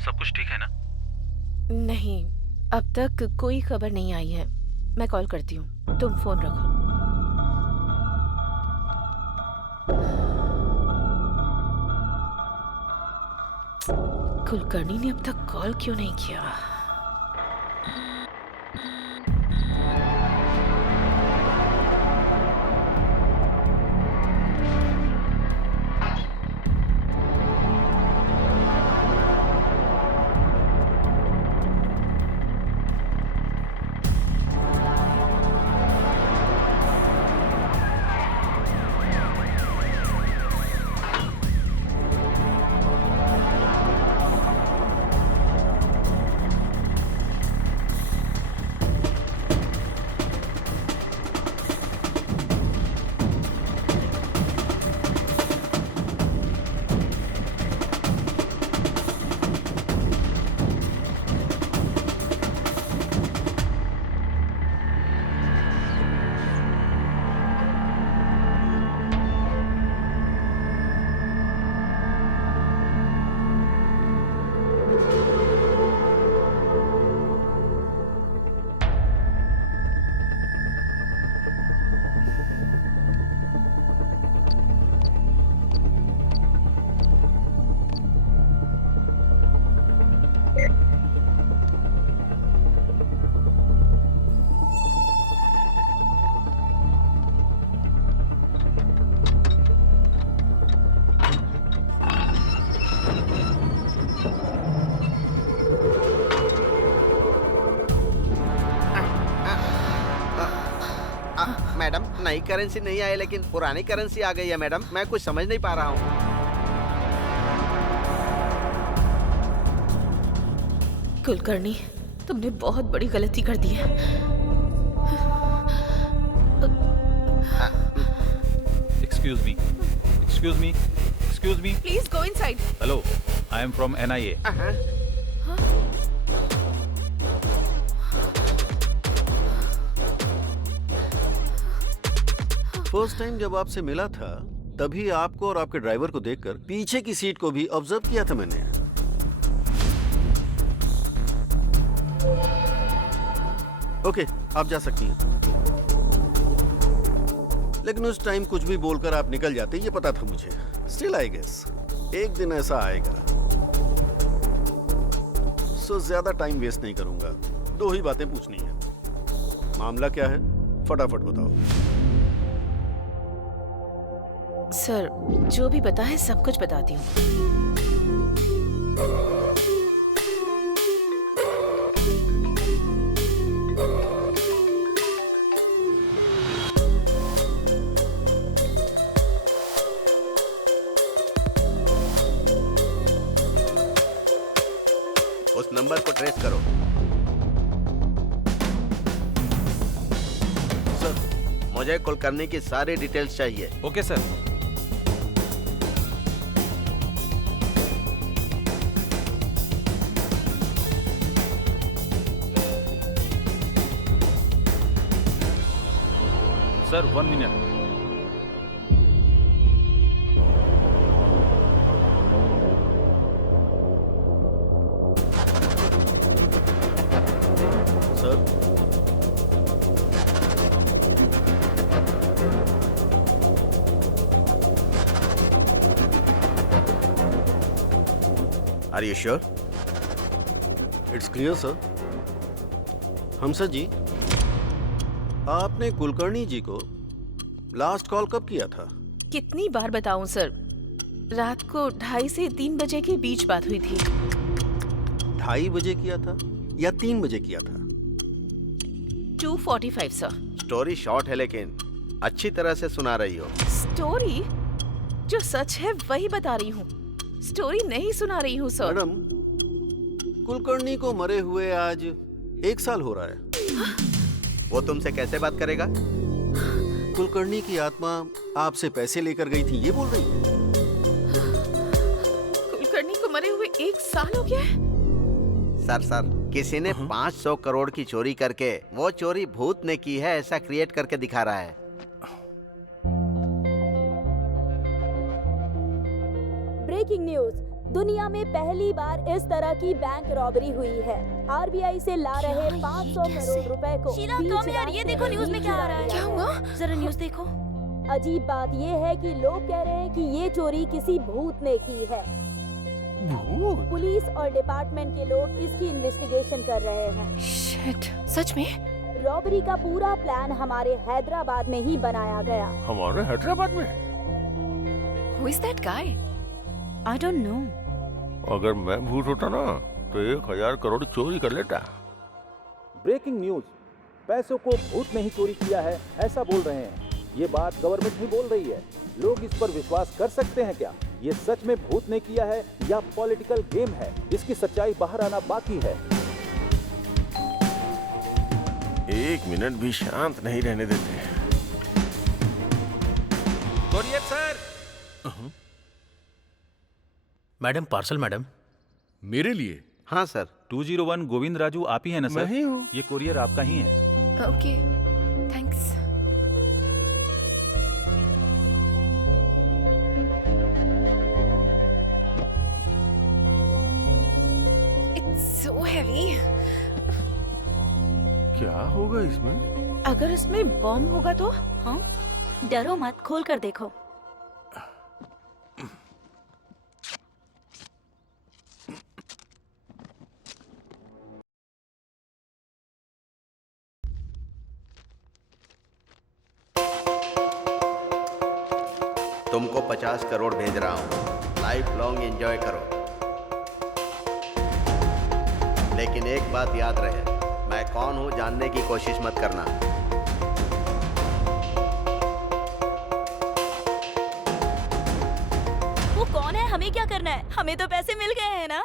सब कुछ ठीक है ना? नहीं, अब तक कोई खबर नहीं आई है। मैं कॉल करती हूँ, तुम फोन रखो। कुलकर्णी ने अब तक कॉल क्यों नहीं किया? मैडम, नई करेंसी नहीं आई लेकिन पुरानी करेंसी आ गई है मैडम। मैं कुछ समझ नहीं पा रहा हूँ। कुलकर्णी, तुमने बहुत बड़ी गलती कर दी है। Excuse me, excuse me, excuse me. Please go inside. Hello, I am from NIA। First time जब आपसे मिला था तभी आपको और आपके ड्राइवर को देखकर पीछे की सीट को भी ऑब्जर्व किया था मैंने। ओके, आप जा सकती हैं। लेकिन उस टाइम कुछ भी बोलकर आप निकल जाते, ये पता था मुझे। स्टिल आई गेस एक दिन ऐसा आएगा। सो ज्यादा टाइम वेस्ट नहीं करूंगा, 2 ही बातें पूछनी है। मामला क्या है, फटाफट बताओ। सर, जो भी बता है सब कुछ बताती हूँ। उस नंबर को ट्रेस करो। सर, मुझे कुलकर्णी की सारी डिटेल्स चाहिए। Okay sir. सर 1 मिनट। Sir, are you sure? It's clear sir. हमसर जी, आपने कुलकर्णी जी को लास्ट कॉल कब किया था? कितनी बार बताऊं सर, रात को 2:30 से 3 बजे के बीच बात हुई थी। 2:30 बजे किया था या 3 बजे किया था? 2:45 सर। स्टोरी शॉर्ट है लेकिन अच्छी तरह से सुना रही हो। स्टोरी? जो सच है वही बता रही हूँ, स्टोरी नहीं सुना रही हूँ सर। मैडम, कुलकर्णी को मरे हुए आज 1 साल हो रहा है। वो तुमसे कैसे बात करेगा? कुलकर्णी की आत्मा आपसे पैसे लेकर गई थी, ये बोल रही है। कुलकर्णी को मरे हुए 1 साल हो गया है? सर, किसी ने 500 करोड़ की चोरी करके वो चोरी भूत ने की है ऐसा क्रिएट करके दिखा रहा है। ब्रेकिंग न्यूज, दुनिया में पहली बार इस तरह की बैंक रॉबरी हुई है। आरबीआई से ला रहे 500 करोड़ रुपए को शीला बीच कम यार, ये रास्ते देखो पर न्यूज़ में ही क्या आ चुरा रहा है। लिया क्या गया। हुआ? जरा न्यूज़ देखो। अजीब बात ये है कि लोग कह रहे हैं कि ये चोरी किसी भूत ने की है। भूत? पुलिस और डिपार्टमेंट के लोग इसकी इन्वेस्टिगेशन कर रहे हैं। शिट, सच में? रॉबरी का पूरा प्लान हमारे हैदराबाद में ही बनाया गया। हमारे हैदराबाद में? Who is that guy? I don't know. अगर मैं भूत होता ना तो 1000 करोड़ चोरी कर लेता। ब्रेकिंग न्यूज, पैसों को भूत ने ही चोरी किया है ऐसा बोल रहे हैं। ये बात गवर्नमेंट ही बोल रही है। लोग इस पर विश्वास कर सकते हैं क्या? ये सच में भूत ने किया है या पॉलिटिकल गेम है जिसकी सच्चाई बाहर आना बाकी है। 1 मिनट भी शांत नहीं रहने देते। Courier sir. Madam, parcel madam. मेरे लिए? हाँ सर। 201 गोविंद राजू आप ही है ना सर? मैं ही हूँ। ये कोरियर आपका ही है। Okay, thanks. It's so heavy. क्या होगा इसमें? अगर इसमें बॉम्ब होगा तो? हाँ, डरो मत, खोल कर देखो। तुमको 50 करोड़ भेज रहा हूँ, लाइफ लॉन्ग एंजॉय करो। लेकिन एक बात याद रहे, मैं कौन हूँ जानने की कोशिश मत करना। वो कौन है? हमें क्या करना है? हमें तो पैसे मिल गए हैं ना।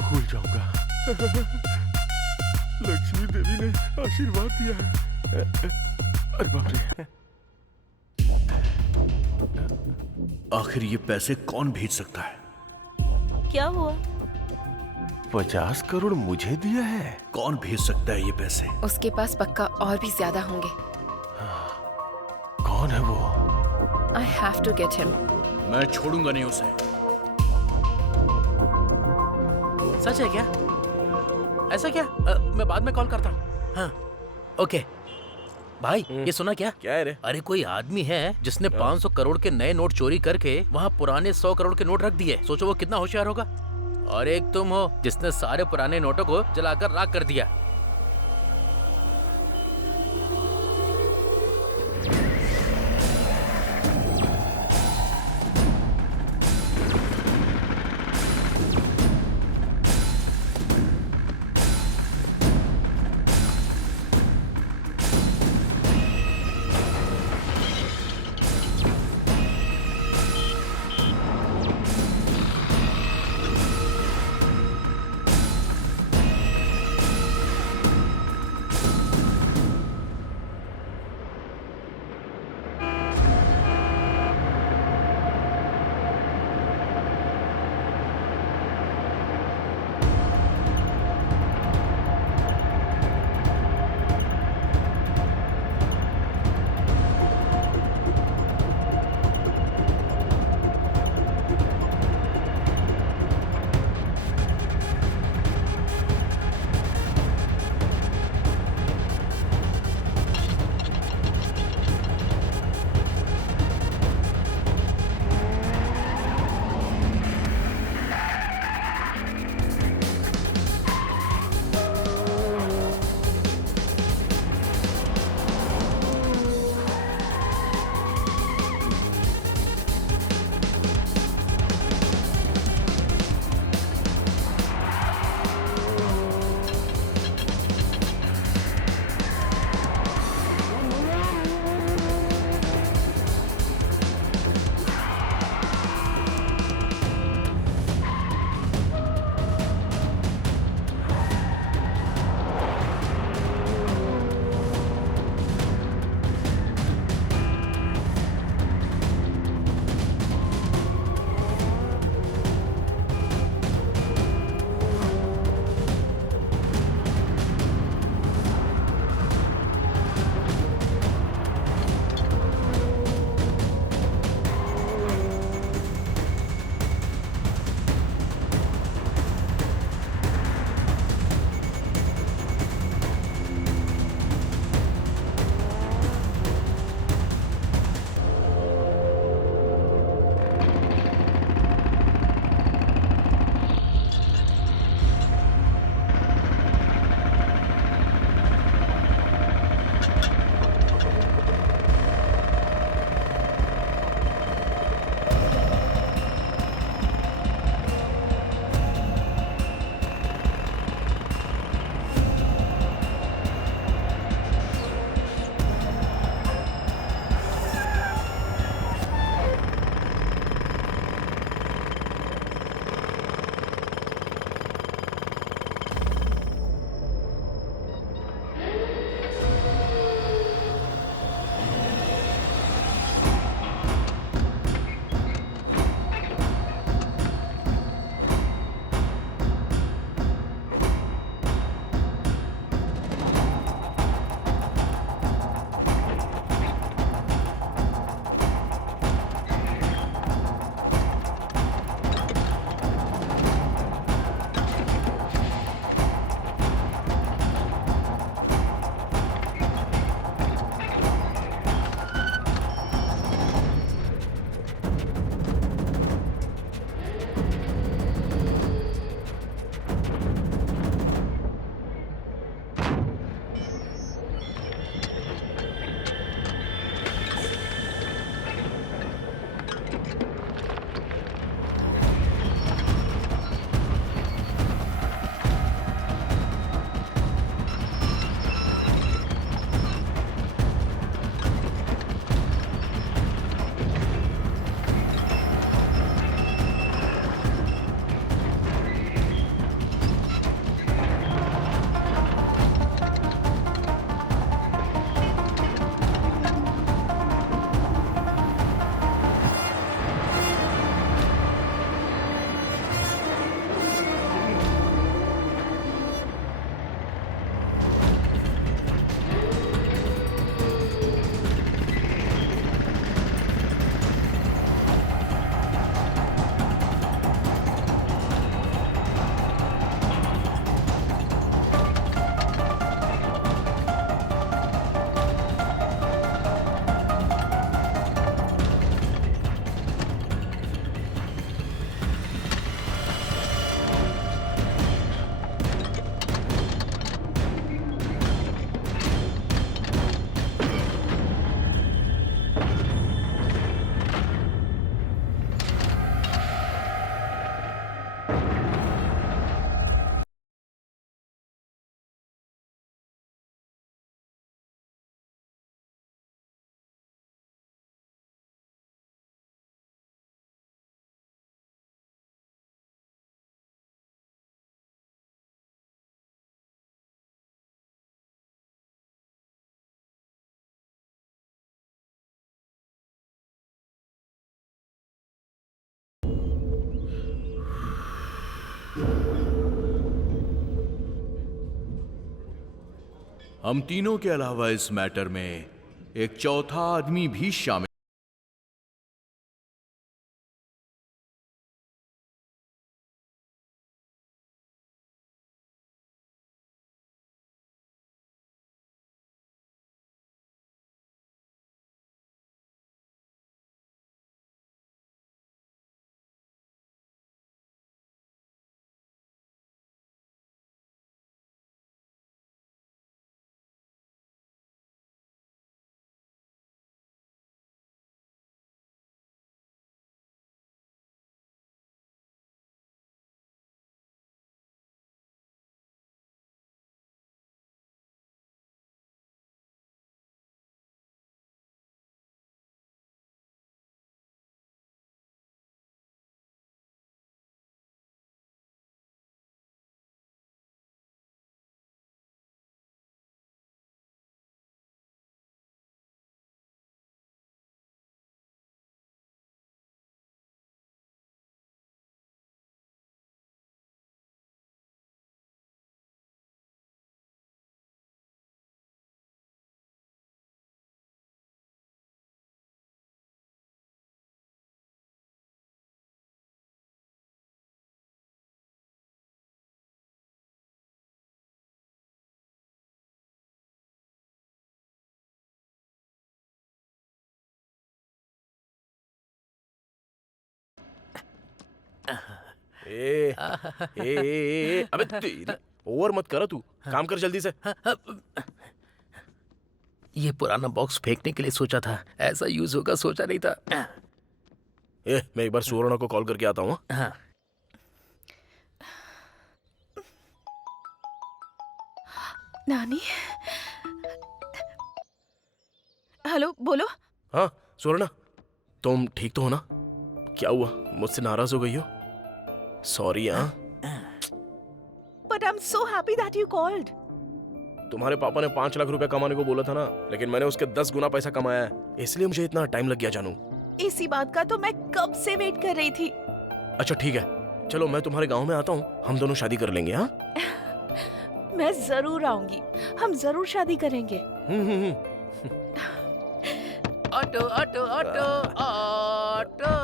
भूल जाऊंगा। लक्ष्मी देवी ने आशीर्वाद दिया है। अरे बाप रे। आखिर ये पैसे कौन भेज सकता है? क्या हुआ? 50 करोड़ मुझे दिया है? कौन भेज सकता है ये पैसे? उसके पास पक्का और भी ज्यादा होंगे। कौन है वो? I have to get him. मैं छोड़ूंगा नहीं उसे। सच है क्या? ऐसा क्या? मैं बाद में कॉल करता हूँ। हाँ, ओके। भाई, ये सुना क्या? क्या है रे? अरे कोई आदमी है जिसने 500 करोड़ के नए नोट चोरी करके वहाँ पुराने 100 करोड़ के नोट रख दिए। सोचो वो कितना होशियार होगा। और एक तुम हो जिसने सारे पुराने नोटों को जलाकर राख कर दिया। हम तीनों के अलावा इस मैटर में एक चौथा आदमी भी शामिल। अबे तेरी ओवर मत कर तू, काम कर जल्दी से। ये पुराना बॉक्स फेंकने के लिए सोचा था, ऐसा यूज होगा सोचा नहीं था। मैं एक बार सुवर्णा को कॉल करके आता हूँ। हाँ। नानी, हेलो, बोलो। हाँ सुवर्णा, तुम ठीक तो हो ना? क्या हुआ, मुझसे नाराज हो गई हो? सॉरी। हाँ, but I am so happy that you called. तुम्हारे पापा ने 5 लाख रुपए कमाने को बोला था ना, लेकिन मैंने उसके 10 गुना पैसा कमाया है, इसलिए मुझे इतना टाइम लग गया जानू। इसी बात का तो मैं कब से वेट कर रही थी। अच्छा ठीक है, चलो मैं तुम्हारे गांव में आता हूँ, हम दोनों शादी कर लेंगे। हाँ मैं जरूर आऊंगी, हम जरूर शादी करेंगे। Auto auto auto auto.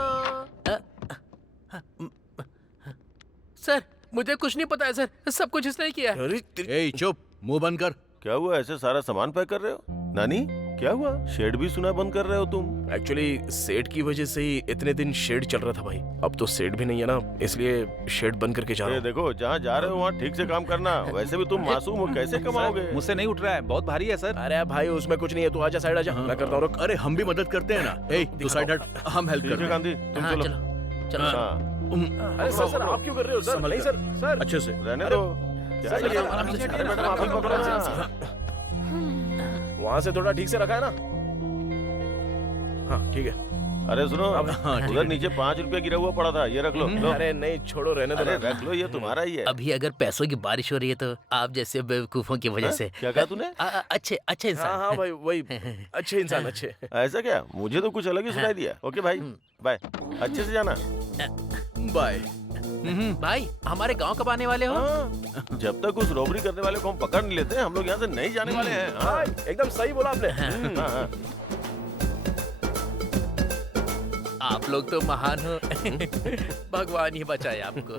Sir मुझे कुछ नहीं पता है सर, सब कुछ इसने ही किया है। ए चुप, मुंह बंद कर। क्या हुआ, ऐसे सारा सामान पैक कर रहे हो? नानी क्या हुआ, शेड भी सुना बंद कर रहे हो तुम? एक्चुअली सेट की वजह से ही इतने दिन शेड चल रहा था भाई, अब तो सेट भी नहीं है ना, इसलिए शेड बंद करके जा रहा हूं। देखो जहाँ जा रहे हो वहाँ ठीक से काम करना, वैसे भी तुम मासूम हो, कैसे कमाओगे? मुझसे नहीं उठ रहा है, बहुत भारी है सर। अरे भाई उसमें कुछ नहीं है, तू आजा साइड आजा, मैं करता हूँ। अरे हम भी मदद करते हैं ना। ए तू साइड हट, हम हेल्प करते हैं। गांधी तुम चलो। अरे सर आप क्यों कर रहे हो सर? नहीं सर, सर अच्छे से रहने दो। वहाँ से थोड़ा ठीक से रखा है ना? हाँ ठीक है। अरे सुनो, उधर नीचे 5 रुपया गिरा हुआ पड़ा था, ये रख लो। अरे नहीं छोड़ो, रहने दो। रख लो, ये तुम्हारा ही है। अभी अगर पैसों की बारिश हो रही है तो आप जैसे बेवकूफों की वजह से। क्या कहा तूने? अच्छे अच्छे इंसान। हाँ भाई वही, अच्छे इंसान अच्छे। ऐसा क्या? मुझे तो कुछ अलग ही सुनाई दिया। ओके भाई, बाय, अच्छे से जाना। बाय। भाई हमारे गांव कब आने वाले हो? जब तक उस रॉबरी करने वाले को हम पकड़ नहीं लेते, हम लोग यहाँ से नहीं जाने वाले हैं। हाँ एकदम सही बोला आपने। आप लोग तो महान हो। भगवान ही बचाए आपको।